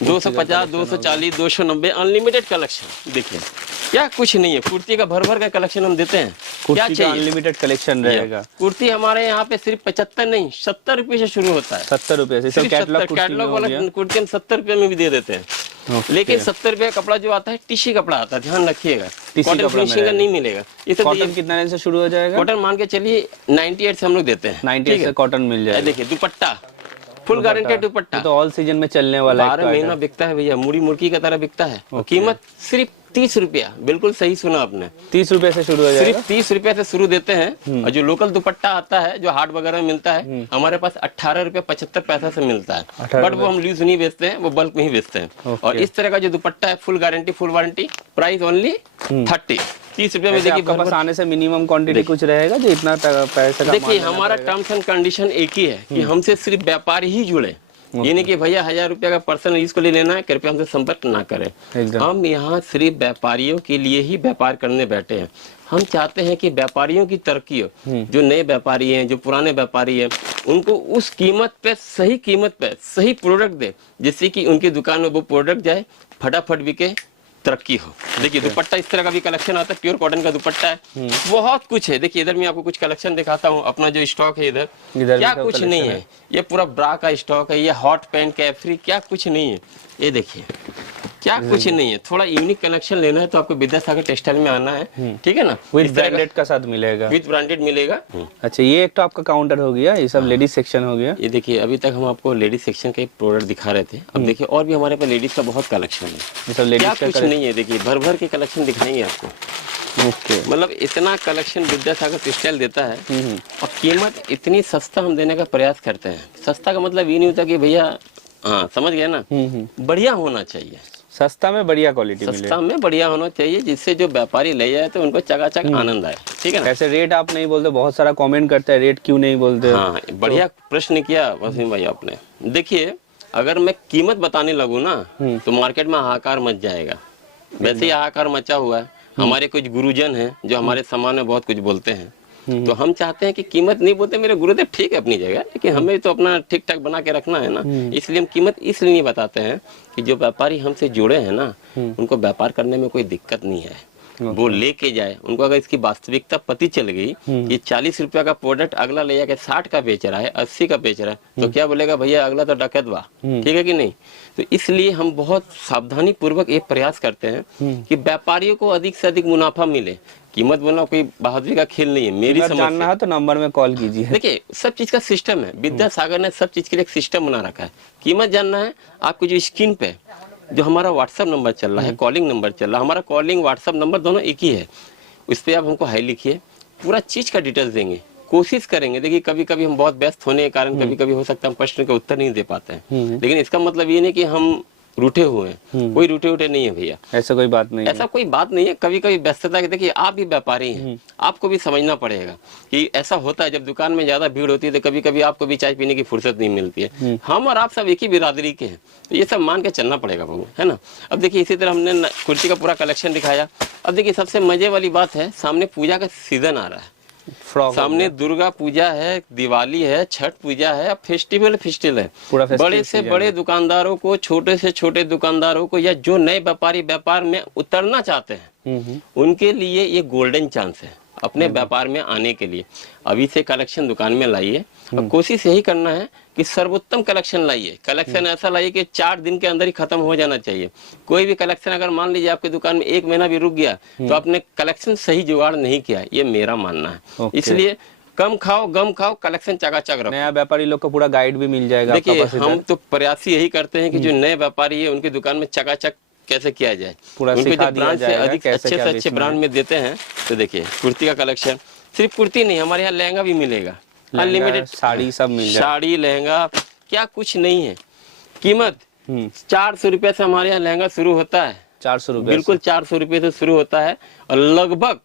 250, 240, 290 अनलिमिटेड कलेक्शन। देखिए क्या कुछ नहीं है, कुर्ती का भर भर का कलेक्शन हम देते हैं। क्या चाहिए, अनलिमिटेड कलेक्शन रहेगा। कुर्ती हमारे यहाँ पे सिर्फ 75 नहीं 70 रुपए से शुरू होता है। 70 रुपए से कैटलॉग वाला कुर्ती हम 70 रुपए में भी दे देते हैं। लेकिन 70 रुपए कपड़ा जो आता है टिश्यू कपड़ा आता है, ध्यान रखिएगा, कॉटन फिनिशिंग का नहीं मिलेगा। कॉटन कितना रेंज से शुरू हो जाएगा? कॉटन मान के चलिए 98 से हम लोग देते हैं। 98 से कॉटन मिल जाएगा। देखिए दुपट्टा फुल गारंटेड दुपट्टा, तो ऑल सीजन में चलने वाला है, 12 महीना बिकता है भैया, मुड़ी मुर्गी की तरह बिकता है। कीमत सिर्फ 30 रुपया, बिल्कुल सही सुना आपने, 30 रुपए से शुरू हो जाएगा। सिर्फ 30 रुपए से शुरू देते हैं। और जो लोकल दुपट्टा आता है जो हाट वगैरह में मिलता है, हमारे पास 18 रुपए 75 पैसा से मिलता है। बट वो हम लूज नहीं बेचते हैं, वो बल्क में ही बेचते हैं। और इस तरह का जो दुपट्टा है full guarantee full warranty, price only 30 रुपए में। देखिए बस आने से मिनिमम क्वांटिटी कुछ रहेगा जो इतना पैसा का। देखिए हमारा टर्म्स एंड कंडीशन एक ही है कि हमसे सिर्फ व्यापारी ही जुड़े। ये नहीं कि भैया 1000 रुपया का पर्सनल यूज के लिए लेना है, कृपया हमसे संपर्क ना करें। हम यहाँ सिर्फ व्यापारियों के लिए ही व्यापार करने बैठे हैं। हम चाहते हैं कि व्यापारियों की तरक्की हो, जो नए व्यापारी हैं, जो पुराने व्यापारी हैं, उनको उस कीमत पे सही कीमत पे सही प्रोडक्ट दे, जिससे कि उनकी दुकान में वो प्रोडक्ट जाए, फटाफट बिके, तरक्की हो। देखिए दुपट्टा इस तरह का भी कलेक्शन आता है, प्योर कॉटन का दुपट्टा है, बहुत कुछ है। देखिए इधर मैं आपको कुछ कलेक्शन दिखाता हूँ, अपना जो स्टॉक है इधर क्या भी कुछ नहीं है। ये पूरा ब्रा का स्टॉक है, ये हॉट पैंट कैफ्री, क्या कुछ नहीं है। ये देखिए क्या कुछ नहीं है। थोड़ा यूनिक कलेक्शन लेना है तो आपको विद्यासागर टेक्सटाइल में आना है, ठीक है ना। विद ब्रांडेड का साथ मिलेगा, विद ब्रांडेड मिलेगा। अच्छा ये एक तो आपका काउंटर हो गया, ये सब लेडीज सेक्शन हो गया। ये देखिए अभी तक हम आपको लेडीज सेक्शन के प्रोडक्ट दिखा रहे थे, अब देखिए और भी हमारे पास लेडीज का बहुत कलेक्शन है। ये सब क्या लेडीज कुछ नहीं है, देखिए भर भर के कलेक्शन दिखाएंगे आपको। ओके, मतलब इतना कलेक्शन विद्यासागर टेक्सटाइल देता है और कीमत इतनी सस्ता हम देने का प्रयास करते हैं। सस्ता का मतलब ये नहीं होता कि भैया, हाँ समझ गए ना, बढ़िया होना चाहिए, सस्ता में बढ़िया क्वालिटी सस्ता में बढ़िया होना चाहिए, जिससे जो व्यापारी ले जाए तो उनको चकाचक आनंद आए, ठीक है ना। ऐसे रेट आप नहीं बोलते, बहुत सारा कमेंट करता है रेट क्यों नहीं बोलते। हाँ बढ़िया प्रश्न किया वसीम भाई आपने। देखिए अगर मैं कीमत बताने लगूँ ना तो मार्केट में हाहाकार मच जाएगा। वैसे ही हाहाकार मचा हुआ है। हमारे कुछ गुरुजन हैं जो हमारे सम्मान में बहुत कुछ बोलते हैं, तो हम चाहते हैं कि कीमत नहीं बोलते, मेरे गुरुदेव ठीक है अपनी जगह, लेकिन हमें तो अपना ठीक ठाक बना के रखना है ना। इसलिए हम कीमत इसलिए नहीं बताते हैं कि जो व्यापारी हमसे जुड़े हैं ना, उनको व्यापार करने में कोई दिक्कत नहीं है, वो लेके जाए। उनको अगर इसकी वास्तविकता पता चल गई कि 40 रुपया का प्रोडक्ट अगला ले जाके 60 का बेच रहा है, 80 का बेच रहा है, तो क्या बोलेगा भैया अगला तो डकैत बा, ठीक है कि नहीं। तो इसलिए हम बहुत सावधानी पूर्वक ये प्रयास करते हैं कि व्यापारियों को अधिक से अधिक मुनाफा मिले। कीमत बोलना कोई बहादुरी का खेल नहीं है मेरी समझ जानना है तो नंबर में कॉल कीजिए। देखिए सब चीज का सिस्टम है, विद्यासागर ने सब चीज के लिए एक सिस्टम बना रखा है। कीमत जानना है आपको, जो स्क्रीन पे जो हमारा व्हाट्सएप नंबर चल रहा है, कॉलिंग नंबर चल रहा है, हमारा कॉलिंग व्हाट्सएप नंबर दोनों एक ही है, उस पर आप हमको हाई लिखिए, पूरा चीज का डिटेल्स देंगे, कोशिश करेंगे। देखिए कभी कभी हम बहुत व्यस्त होने के कारण कभी कभी हो सकता है हम प्रश्न का उत्तर नहीं दे पाते हैं, लेकिन इसका मतलब ये नहीं कि हम रूठे हुए हैं, कोई रूठे नहीं है भैया, ऐसा कोई बात नहीं, ऐसा कोई बात नहीं है। कभी कभी व्यस्तता के, देखिए आप भी व्यापारी हैं, आपको भी समझना पड़ेगा कि ऐसा होता है जब दुकान में ज्यादा भीड़ होती है तो कभी कभी आपको भी चाय पीने की फुर्सत नहीं मिलती है। हम और आप सब एक ही बिरादरी के हैं, तो ये सब मान के चलना पड़ेगा बाबू, है ना। अब देखिए इसी तरह हमने कुर्ती का पूरा कलेक्शन दिखाया। अब देखिए सबसे मजे वाली बात है, सामने पूजा का सीजन आ रहा है, सामने दुर्गा पूजा है, दिवाली है, छठ पूजा है, अब फेस्टिवल है। बड़े से बड़े दुकानदारों को, छोटे से छोटे दुकानदारों को, या जो नए व्यापारी व्यापार में उतरना चाहते हैं, उनके लिए ये गोल्डन चांस है अपने व्यापार में आने के लिए। अभी से कलेक्शन दुकान में लाइए और कोशिश यही करना है कि सर्वोत्तम कलेक्शन लाइए। कलेक्शन ऐसा लाइए कि 4 दिन के अंदर ही खत्म हो जाना चाहिए। कोई भी कलेक्शन अगर मान लीजिए आपकी दुकान में 1 महीना भी रुक गया तो आपने कलेक्शन सही जुगाड़ नहीं किया, ये मेरा मानना है। इसलिए कम खाओ गम खाओ, कलेक्शन चकाचक रखो। नया व्यापारी लोग को पूरा गाइड भी मिल जाएगा। देखिए हम तो प्रयास यही करते हैं कि जो नए व्यापारी है उनकी दुकान में चकाचक कैसे किया जाए, उनको जब ब्रांड से अधिक अच्छे से अच्छे ब्रांड में देते हैं। तो देखिए कुर्ती का कलेक्शन, सिर्फ कुर्ती नहीं, हमारे यहाँ लहंगा भी मिलेगा, अनलिमिटेड साड़ी सब मिल जाए, साड़ी लहंगा क्या कुछ नहीं है। कीमत 400 रुपए से हमारे यहाँ लहंगा शुरू होता है, 400 रुपए, बिल्कुल 400 रुपए से शुरू होता है और लगभग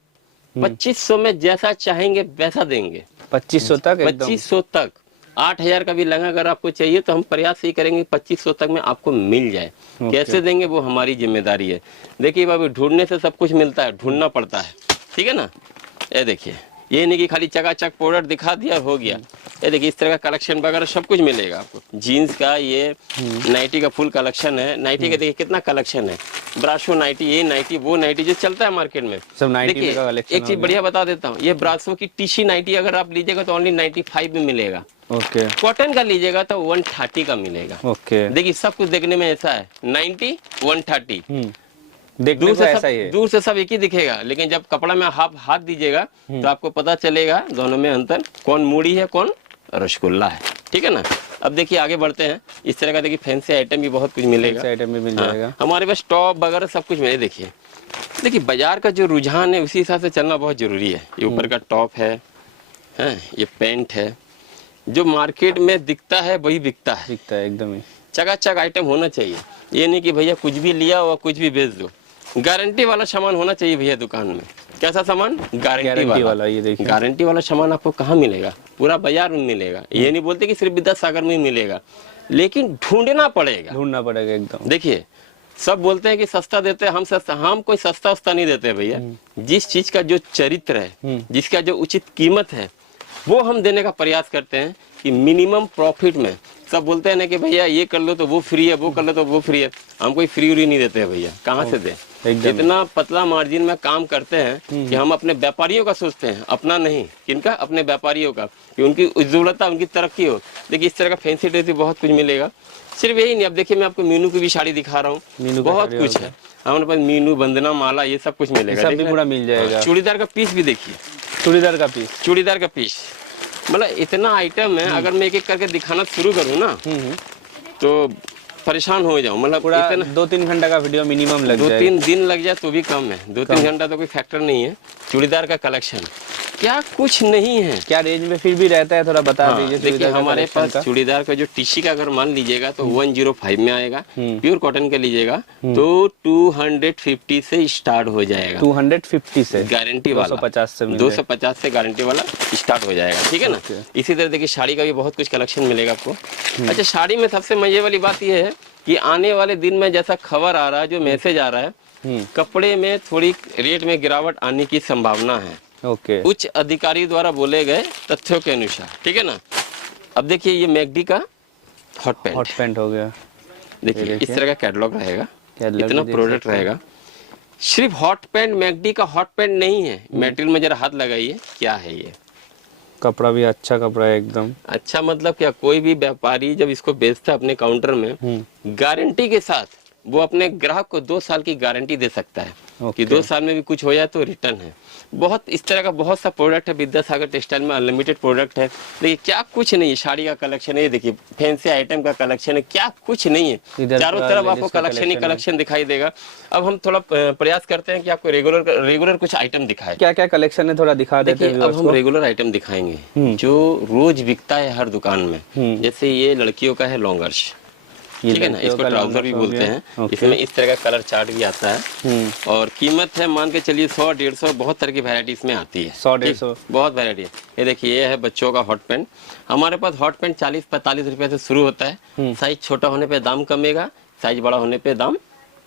2500 में जैसा चाहेंगे वैसा देंगे। 2500 तक, 2500 तक। 8000 का भी लहंगा अगर आपको चाहिए तो हम प्रयास ही करेंगे 2500 तक में आपको मिल जाए। कैसे देंगे वो हमारी जिम्मेदारी है। देखिए बाबू ढूंढने से सब कुछ मिलता है, ढूंढना पड़ता है, ठीक है ना। ये देखिए, ये नहीं कि खाली चकाचक प्रोडक्ट दिखा दिया हो गया। ये देखिए इस तरह का कलेक्शन वगैरह सब कुछ मिलेगा आपको। जीन्स का, ये नाइटी का फुल कलेक्शन है। नाइटी का देखिए कितना कलेक्शन है, ब्राशो नाइटी, ये नाइटी, वो नाइटी जो चलता है मार्केट में सब नाइटी देखिए। का कलेक्शन एक चीज बढ़िया बता देता हूँ, ये ब्राशो की टीशी नाइटी अगर आप लीजिएगा तो ओनली 95 में मिलेगा। ओके, कॉटन का लीजिएगा तो 130 का मिलेगा। ओके, देखिए सब कुछ देखने में ऐसा है, 90 130 देखने से ऐसा ही है। दूर से सब एक ही दिखेगा, लेकिन जब कपड़ा में हाथ दीजिएगा तो आपको पता चलेगा दोनों में अंतर, कौन मूड़ी है कौन रसगुल्ला है, ठीक है ना। अब देखिए आगे बढ़ते हैं। इस तरह का देखिए फैंसी आइटम भी बहुत कुछ मिलेगा, फैंसी आइटम भी मिल जाएगा। हमारे पास टॉप वगैरह सब कुछ मिले। देखिए बाजार का जो रुझान है उसी हिसाब से चलना बहुत जरूरी है। ये ऊपर का टॉप है, ये पैंट है, जो मार्केट में दिखता है वही बिकता है, एकदम ही चकाचक आइटम होना चाहिए। ये नहीं कि भैया कुछ भी लिया और कुछ भी बेच दो। गारंटी वाला सामान होना चाहिए भैया दुकान में। कैसा सामान? गारंटी वाला। ये देखिए गारंटी वाला सामान आपको कहाँ मिलेगा? पूरा बाजार में मिलेगा। ये नहीं बोलते कि सिर्फ विद्यासागर में ही मिलेगा, लेकिन ढूंढना पड़ेगा एकदम। देखिए सब बोलते हैं कि सस्ता देते हैं, हम सस्ता, हम कोई सस्ता नहीं देते भैया। जिस चीज का जो चरित्र है, जिसका जो उचित कीमत है, वो हम देने का प्रयास करते हैं कि मिनिमम प्रॉफिट में। सब बोलते हैं ना कि भैया ये कर लो तो वो फ्री है, वो कर लो तो वो फ्री है। हम कोई फ्री उरी नहीं देते हैं भैया, कहाँ से दें। इतना पतला मार्जिन में काम करते हैं कि हम अपने व्यापारियों का सोचते हैं, अपना नहीं। किनका? अपने व्यापारियों का, कि उनकी उज्ज्वलता, उनकी तरक्की हो। देखिए इस तरह का फैंसी ड्रेस भी बहुत कुछ मिलेगा। सिर्फ यही नहीं, अब देखिए मैं आपको मीनू की भी साड़ी दिखा रहा हूँ, बहुत कुछ है हमारे पास। मीनू, बंदना, माला, ये सब कुछ मिलेगा, सब भी पूरा मिल जाएगा। चूड़ीदार का पीस भी देखिए, चूड़ीदार का पीस, चूड़ीदार का पीस, मतलब इतना आइटम है। अगर मैं एक एक करके दिखाना शुरू करूँ ना तो परेशान हो जाऊं। मतलब पूरा 2-3 घंटा का वीडियो मिनिमम लग जाए, 2-3 दिन लग जाए तो भी कम है। 2-3 घंटा तो कोई फैक्टर नहीं है। चूड़ीदार का कलेक्शन क्या कुछ नहीं है। क्या रेंज में फिर भी रहता है, थोड़ा बता दीजिए। देखिए हमारे पास चूड़ीदार का जो टीसी का अगर मान लीजिएगा तो 105 में आएगा। प्योर कॉटन का लीजिएगा तो 250 से स्टार्ट हो जाएगा। 250 से गारंटी वाला, 250 से गारंटी वाला स्टार्ट हो जाएगा, ठीक है ना। इसी तरह देखिए साड़ी का भी बहुत कुछ कलेक्शन मिलेगा आपको। अच्छा, साड़ी में सबसे मजे वाली बात यह है कि आने वाले दिन में जैसा खबर आ रहा है, जो मैसेज आ रहा है, कपड़े में थोड़ी रेट में गिरावट आने की संभावना है। उच्च अधिकारी द्वारा बोले गए तथ्यों के अनुसार, ठीक है ना। अब देखिए ये मैकडी का हॉट पैंट हो गया। देखिए इस तरह का कैटलॉग रहेगा, इतना प्रोडक्ट रहेगा। सिर्फ हॉट पैंट, मैकडी का हॉट पैंट नहीं है। मटेरियल में जरा हाथ लगाइए, क्या है ये। कपड़ा भी अच्छा कपड़ा है, एकदम अच्छा। मतलब क्या, कोई भी व्यापारी जब इसको बेचता है अपने काउंटर में, गारंटी के साथ वो अपने ग्राहक को 2 साल की गारंटी दे सकता है कि 2 साल में भी कुछ हो जाए तो रिटर्न है। बहुत इस तरह का बहुत सा प्रोडक्ट है विद्यासागर टेक्सटाइल में, अनलिमिटेड प्रोडक्ट है। देखिए क्या कुछ नहीं है। साड़ी का कलेक्शन है, देखिए फैंसी आइटम का कलेक्शन है, क्या कुछ नहीं है। चारों तरफ आपको कलेक्शन ही कलेक्शन दिखाई देगा। अब हम थोड़ा प्रयास करते हैं कि आपको रेगुलर कुछ आइटम दिखाए। क्या क्या कलेक्शन है थोड़ा दिखा देते हैं। अब हम रेगुलर आइटम दिखाएंगे जो रोज बिकता है हर दुकान में। जैसे ये लड़कियों का है लॉन्गर्स, ठीक है ना, इसको ट्राउजर भी बोलते हैं। इसमें इस तरह का कलर चार्ट भी आता है और कीमत है मान के चलिए 100-150, बहुत तरह की वैरायटी इसमें आती है। 100-150 बहुत वैरायटी है। ये देखिए ये है बच्चों का हॉट पैंट। हमारे पास हॉट पैंट 40-45 रुपए से शुरू होता है। साइज छोटा होने पे दाम कमेगा, साइज बड़ा होने पे दाम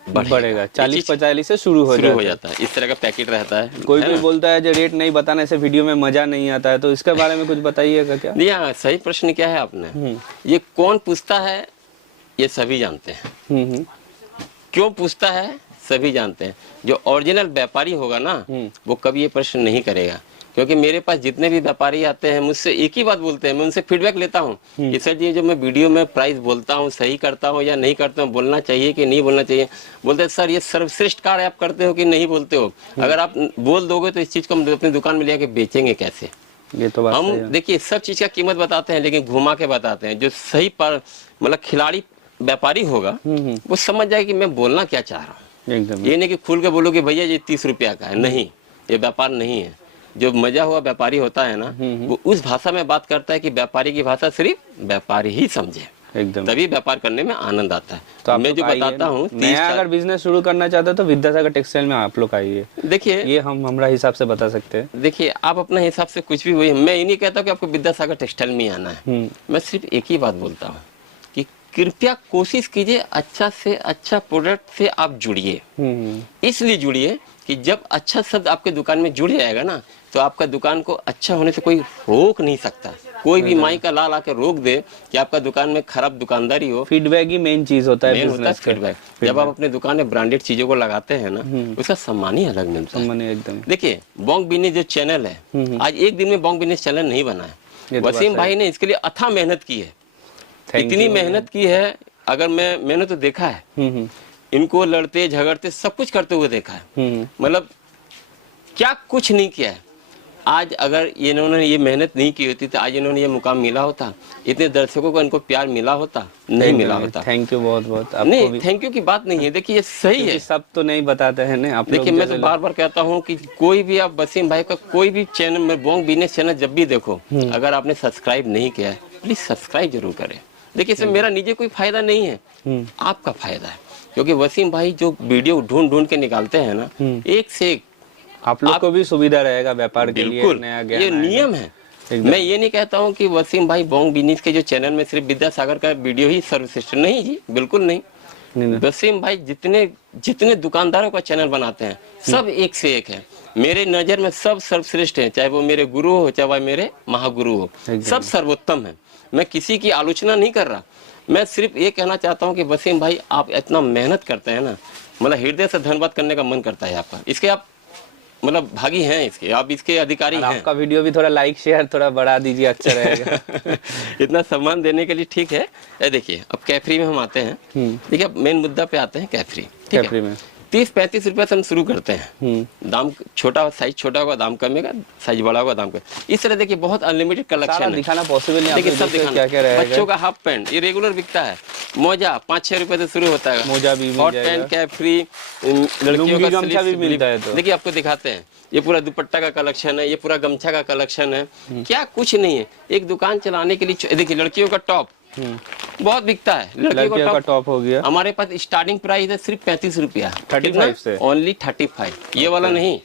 बढ़ेगा। 40-45 से शुरू हो जाता है। इस तरह का पैकेट रहता है। कोई भी बोलता है जो रेट नहीं बताने से वीडियो में मजा नहीं आता है, तो इसके बारे में कुछ बताइएगा क्या। नहीं, सही प्रश्न क्या है आपने। ये कौन पूछता है ये सभी जानते हैं। क्यों पूछता है सभी जानते हैं। जो ओरिजिनल व्यापारी होगा ना वो कभी ये प्रश्न नहीं करेगा। क्योंकि मेरे पास जितने भी व्यापारी आते हैं मुझसे एक ही बात बोलते हैं, मैं उनसे फीडबैक लेता हूँ कि सर जी जो मैं वीडियो में प्राइस बोलता हूँ सही करता हूँ या नहीं करता हूँ, बोलना चाहिए कि नहीं बोलना चाहिए। बोलते हैं सर ये सर्वश्रेष्ठ कार्य आप करते हो कि नहीं बोलते हो। अगर आप बोल दोगे तो इस चीज को हम अपनी दुकान में ले आके बेचेंगे कैसे। ये तो बात हम देखिए सब चीज का कीमत बताते हैं लेकिन घुमा के बताते हैं। जो सही पर मतलब खिलाड़ी व्यापारी होगा वो समझ जाए कि मैं बोलना क्या चाह रहा हूँ। एकदम ये नहीं कि खुल के बोलो कि भैया ये 30 रुपया का है। नहीं, ये व्यापार नहीं है। जो मजा हुआ व्यापारी होता है ना वो उस भाषा में बात करता है कि व्यापारी की भाषा सिर्फ व्यापारी ही समझे, एकदम तभी व्यापार करने में आनंद आता है। तो मैं जो बताता हूँ, अगर बिजनेस शुरू करना चाहते हो तो विद्यासागर टेक्सटाइल में आप लोग आइए। देखिए ये हम हमारा हिसाब से बता सकते हैं। देखिए आप अपने हिसाब से कुछ भी हुई, मैं ये नहीं कहता कि आपको विद्यासागर टेक्सटाइल में आना है। मैं सिर्फ एक ही बात बोलता हूँ कि कृपया कोशिश कीजिए अच्छा से अच्छा प्रोडक्ट से आप जुड़िए। इसलिए जुड़िए कि जब अच्छा शब्द आपके दुकान में जुड़ जाएगा ना तो आपका दुकान को अच्छा होने से कोई रोक नहीं सकता। कोई भी माई का लाल आके रोक दे कि आपका दुकान में खराब दुकानदारी हो। फीडबैक ही मेन चीज होता है बिजनेस का। फीडबैक जब आप अपने दुकान में ब्रांडेड चीजों को लगाते हैं ना उसका सम्मान ही अलग मिलता है। एकदम देखिए बॉन्ग बिजनेस जो चैनल है आज एक दिन में बॉन्ग बिजनेस चैनल नहीं बना है। वसीम भाई ने इसके लिए अथाह मेहनत की है। इतनी मेहनत की है, अगर मैंने तो देखा है इनको लड़ते झगड़ते सब कुछ करते हुए देखा है। मतलब क्या कुछ नहीं किया है। आज अगर इन्होंने ये मेहनत नहीं की होती तो आज इन्होंने ये मुकाम मिला होता, इतने दर्शकों को इनको प्यार मिला होता, नहीं मिला होता। थैंक यू बहुत बहुत। नहीं थैंक यू की बात नहीं है। देखिए ये सही है, सब तो नहीं बताते हैं ना आप। देखिए मैं तो बार बार कहता हूँ कि कोई भी आप वसीम भाई का कोई भी चैनल में बॉन्ग बिजनेस चैनल जब भी देखो, अगर आपने सब्सक्राइब नहीं किया है प्लीज सब्सक्राइब जरूर करें। देखिए इसमें मेरा निजी कोई फायदा नहीं है, आपका फायदा है। क्योंकि वसीम भाई जो वीडियो ढूंढ के निकालते हैं ना एक से एक, आप लोग को भी सुविधा रहेगा व्यापार के लिए। नया ज्ञान ये नियम है। मैं ये नहीं कहता हूँ कि वसीम भाई बॉन्ग बिजनेस के जो चैनल में सिर्फ विद्यासागर का वीडियो ही सर्वश्रेष्ठ, नहीं जी बिल्कुल नहीं। नहीं। वसीम भाई जितने जितने दुकानदारों का चैनल बनाते हैं सब एक से एक है। मेरे नजर में सब सर्वश्रेष्ठ हैं, चाहे वो मेरे गुरु हो चाहे वह मेरे महागुरु हो, सब सर्वोत्तम है। मैं किसी की आलोचना नहीं कर रहा, मैं सिर्फ ये कहना चाहता हूँ कि वसीम भाई आप इतना मेहनत करते हैं ना, मतलब हृदय से धन्यवाद करने का मन करता है आपका। इसके आप मतलब भागी हैं, इसके आप इसके अधिकारी हैं। आपका वीडियो भी थोड़ा लाइक शेयर थोड़ा बढ़ा दीजिए, अच्छा रहेगा। इतना सम्मान देने के लिए ठीक है। ये देखिए अब कैफरी में हम आते हैं। देखिए अब मेन मुद्दा पे आते हैं कैफरी। ठीक कैफरी है, में 30-35 रुपए से हम शुरू करते हैं। दाम छोटा, साइज छोटा होगा दाम कमेगा, साइज बड़ा होगा दाम कम। इस तरह देखिए बहुत अनलिमिटेड कलेक्शन है। दिखाना पॉसिबल नहीं, देखिए सब दिखाना। क्या क्या रहेगा। बच्चों का हाफ पैंट ये रेगुलर बिकता है, मोजा 5-6 रुपए से शुरू होता है, मोजा भी हॉट पैंट कैफरी, लड़कियों का गमछा भी मिलता है। तो देखिए आपको दिखाते हैं, ये पूरा दुपट्टा का कलेक्शन है, ये पूरा गमछा का कलेक्शन है। क्या कुछ नहीं है, एक दुकान चलाने के लिए। देखिए लड़कियों का टॉप बहुत बिकता है, लड़कियों का टॉप हो गया। हमारे पास स्टार्टिंग प्राइस है सिर्फ 35 रुपया, 35 से ओनली 35। ये वाला नहीं,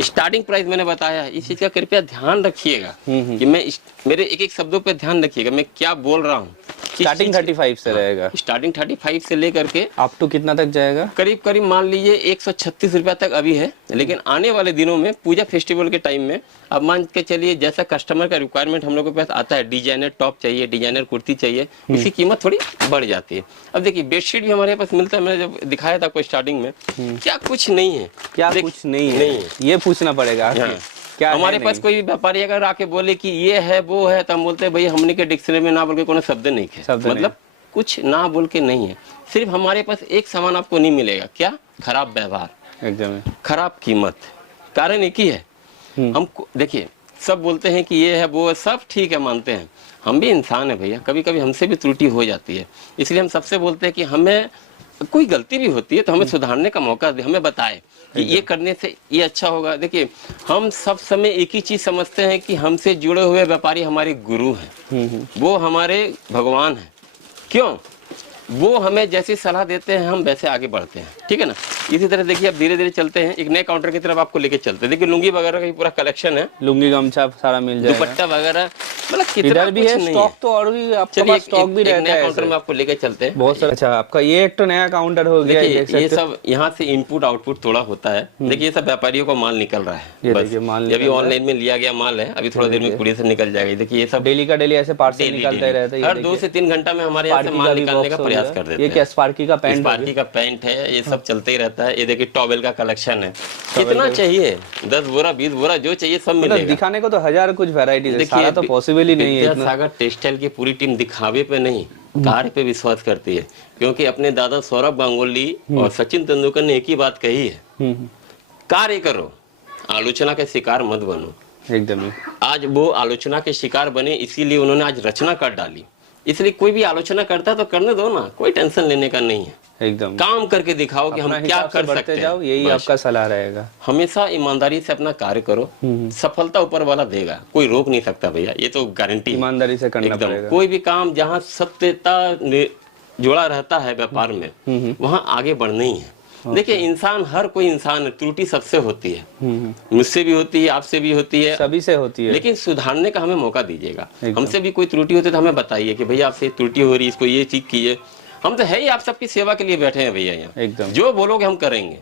स्टार्टिंग प्राइस मैंने बताया है। इस चीज का कृपया ध्यान रखिएगा कि मैं मेरे एक एक शब्दों पे ध्यान रखिएगा, मैं क्या बोल रहा हूँ। स्टार्टिंग 35 से रहेगा, स्टार्टिंग 35 से लेकर के अप टू कितना तक जाएगा? करीब करीब मान लीजिए 136 रुपया तक अभी है। लेकिन आने वाले दिनों में पूजा फेस्टिवल के टाइम में अब मान के चलिए जैसा कस्टमर का रिक्वायरमेंट हम लोग के पास आता है, डिजाइनर टॉप चाहिए, डिजाइनर कुर्ती चाहिए, उसकी कीमत थोड़ी बढ़ जाती है। अब देखिए बेडशीट भी हमारे पास मिलता है, मैंने जब दिखाया था आपको स्टार्टिंग में, क्या कुछ नहीं है, क्या कुछ नहीं है, ये पूछना पड़ेगा। क्या हमारे पास कोई व्यापारी अगर आके बोले कि ये है वो है तो हम बोलते हैं भाई हमने के डिक्शनरी में ना बोल के कोई शब्द नहीं है, मतलब कुछ ना बोल के नहीं है। सिर्फ हमारे पास एक सामान आपको नहीं मिलेगा, क्या? खराब व्यवहार, एकदम खराब कीमत। कारण एक ही है, हम देखिए सब बोलते हैं कि ये है वो है, सब ठीक है मानते हैं, हम भी इंसान है भैया, कभी कभी हमसे भी त्रुटि हो जाती है। इसलिए हम सबसे बोलते हैं कि हमें कोई गलती भी होती है तो हमें सुधारने का मौका दे, हमें बताए कि ये करने से ये अच्छा होगा। देखिए हम सब समय एक ही चीज समझते हैं कि हमसे जुड़े हुए व्यापारी हमारे गुरु हैं, वो हमारे भगवान हैं। क्यों? वो हमें जैसी सलाह देते हैं हम वैसे आगे बढ़ते हैं, ठीक है ना। इसी तरह देखिए अब धीरे धीरे चलते हैं, एक नए काउंटर की तरफ आपको लेके चलते हैं। देखिए लुंगी वगैरह का पूरा कलेक्शन है, लुंगी गमछा सारा मिल जाएगा, दुपट्टा वगैरह, मतलब कितना भी है स्टॉक तो, और भी आपके पास स्टॉक भी रहता है। काउंटर में आपको लेके चलते हैं बहुत सारा। अच्छा आपका ये एक तो नया काउंटर हो गया, ये सब यहाँ से इनपुट आउटपुट थोड़ा होता है। देखिए ये सब व्यापारियों को माल निकल रहा है, बस ये अभी ऑनलाइन में लिया गया माल है, अभी थोड़ा देर में कुरियर से निकल जाएगा। देखिए ये सब डेली का डेली ऐसे पार्सल निकलता ही रहता है, हर 2 से 3 घंटा में हमारे यहाँ से माल निकालने का प्रयास कर देते हैं। ये क्या स्पार्की का पैंट? स्पार्की का पैंट है, ये सब चलते ही रहता है। ये देखिए टॉवेल का कलेक्शन है, कितना चाहिए, 10 बोरा 20 बोरा जो चाहिए सब मिलेगा। दिखाने को तो हजार कुछ वैरायटी है, सारा तो पॉसिबल ही नहीं है। विद्यासागर टेक्सटाइल की पूरी टीम दिखावे पे नहीं कार्य पे विश्वास करती है, क्योंकि अपने दादा सौरभ गांगुली और सचिन तेंदुलकर ने एक ही बात कही है, कार्य करो, आलोचना के शिकार मत बनो। एकदम आज वो आलोचना के शिकार बने, इसीलिए उन्होंने आज रचना कर डाली। इसलिए कोई भी आलोचना करता है तो करने दो ना, कोई टेंशन लेने का नहीं है। एकदम काम करके दिखाओ कि हम क्या कर सकते हैं, जाओ, यही आपका सलाह रहेगा। हमेशा ईमानदारी से अपना कार्य करो, सफलता ऊपर वाला देगा, कोई रोक नहीं सकता भैया, ये तो गारंटी। ईमानदारी से करना पड़ेगा। कोई भी काम जहाँ सत्यता जुड़ा रहता है व्यापार में, वहाँ आगे बढ़ना ही है। देखिए इंसान, हर कोई इंसान है, त्रुटि सबसे होती है, मुझसे भी होती है, आपसे भी होती है, सभी से होती है, लेकिन सुधारने का हमें मौका दीजिएगा। हमसे भी कोई त्रुटि होती है तो हमें बताइए कि भैया आपसे त्रुटि हो रही है, इसको ये चीज कीजिए। हम तो है ही आप सबकी सेवा के लिए बैठे हैं भैया यहाँ, एकदम जो बोलोगे हम करेंगे,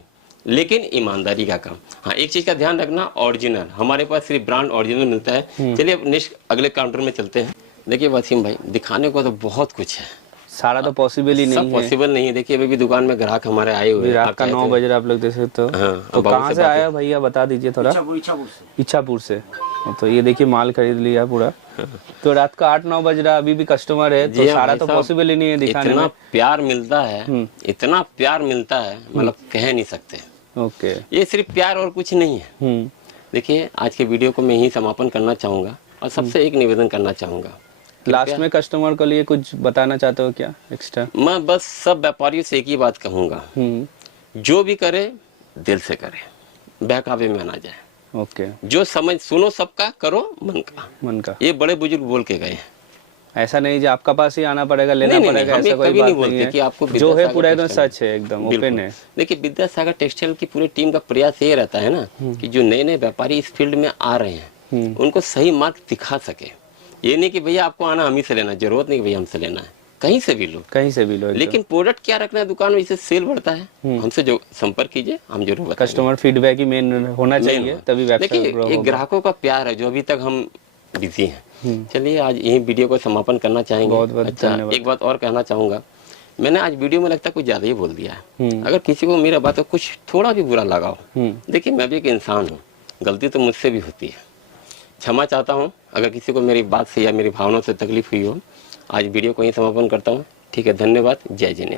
लेकिन ईमानदारी का काम। हाँ एक चीज का ध्यान रखना, ओरिजिनल, हमारे पास सिर्फ ब्रांड ओरिजिनल मिलता है। चलिए नेक्स्ट अगले काउंटर में चलते हैं। देखिए वसीम भाई दिखाने को तो बहुत कुछ है, सारा तो पॉसिबल ही नहीं है, पॉसिबल नहीं है। देखिए अभी भी दुकान में ग्राहक हमारे आए हुए हैं, रात का 9 बजे आप लोग देख सकते हो। तो कहाँ से आया भैया बता दीजिए थोड़ा। इच्छापुर से। तो ये देखिए माल खरीद लिया पूरा, तो रात का 8-9 बज रहा, अभी भी कस्टमर है, तो सारा तो पॉसिबल ही नहीं है दिखाने में। इतना प्यार मिलता है, इतना प्यार मिलता है, मतलब कह नहीं सकते। ओके, ये सिर्फ प्यार और कुछ नहीं है। देखिए आज के वीडियो को मैं ही समापन करना चाहूंगा और सबसे एक निवेदन करना चाहूंगा। लास्ट में कस्टमर के लिए कुछ बताना चाहते हो क्या एक्स्ट्रा? मैं बस सब व्यापारियों से एक ही बात कहूंगा, जो भी करे दिल से करे, बहकावे में ना जाए। ओके, जो समझ सुनो सबका, करो मन का, ये बड़े बुजुर्ग बोल के गए हैं। ऐसा नहीं जो आपका पास ही आना पड़ेगा, लेना पड़ेगा, ऐसा कोई बात नहीं है कि आपको जो है पूरा एकदम सच है, एकदम ओपन है। देखिए विद्यासागर टेक्सटाइल की पूरी टीम का प्रयास ये रहता है ना कि जो नए नए व्यापारी इस फील्ड में आ रहे हैं उनको सही मार्ग दिखा सके। ये नहीं कि भैया आपको आना हम ही से लेना, जरूरत नहीं भैया हमसे लेना है, कहीं से भी लो, कहीं से भी लो एकदम। लेकिन प्रोडक्ट क्या रखना है दुकान में, इससे सेल बढ़ता है। हमसे जो संपर्क कीजिए, हम जरूर बताएंगे। कस्टमर फीडबैक ही मेन होना चाहिए, तभी व्यवसाय देखिए ग्रो एक होगा। ग्राहकों का प्यार है, जो अभी तक हम बिजी हैं। चलिए आज यही वीडियो को समापन करना चाहेंगे। बहुत बहुत अच्छा, धन्यवाद। एक बात और कहना चाहूंगा, मैंने आज वीडियो में लगता है कुछ ज्यादा ही बोल दिया है। अगर किसी को मेरा बात कुछ थोड़ा भी बुरा लगा हो, देखिए मैं भी एक इंसान हूँ, गलती तो मुझसे भी होती है, क्षमा चाहता हूँ। अगर किसी को मेरी बात से या मेरी भावनाओं से तकलीफ हुई हो, आज वीडियो को ही समापन करता हूँ। ठीक है, धन्यवाद, जय जिनेंद्र।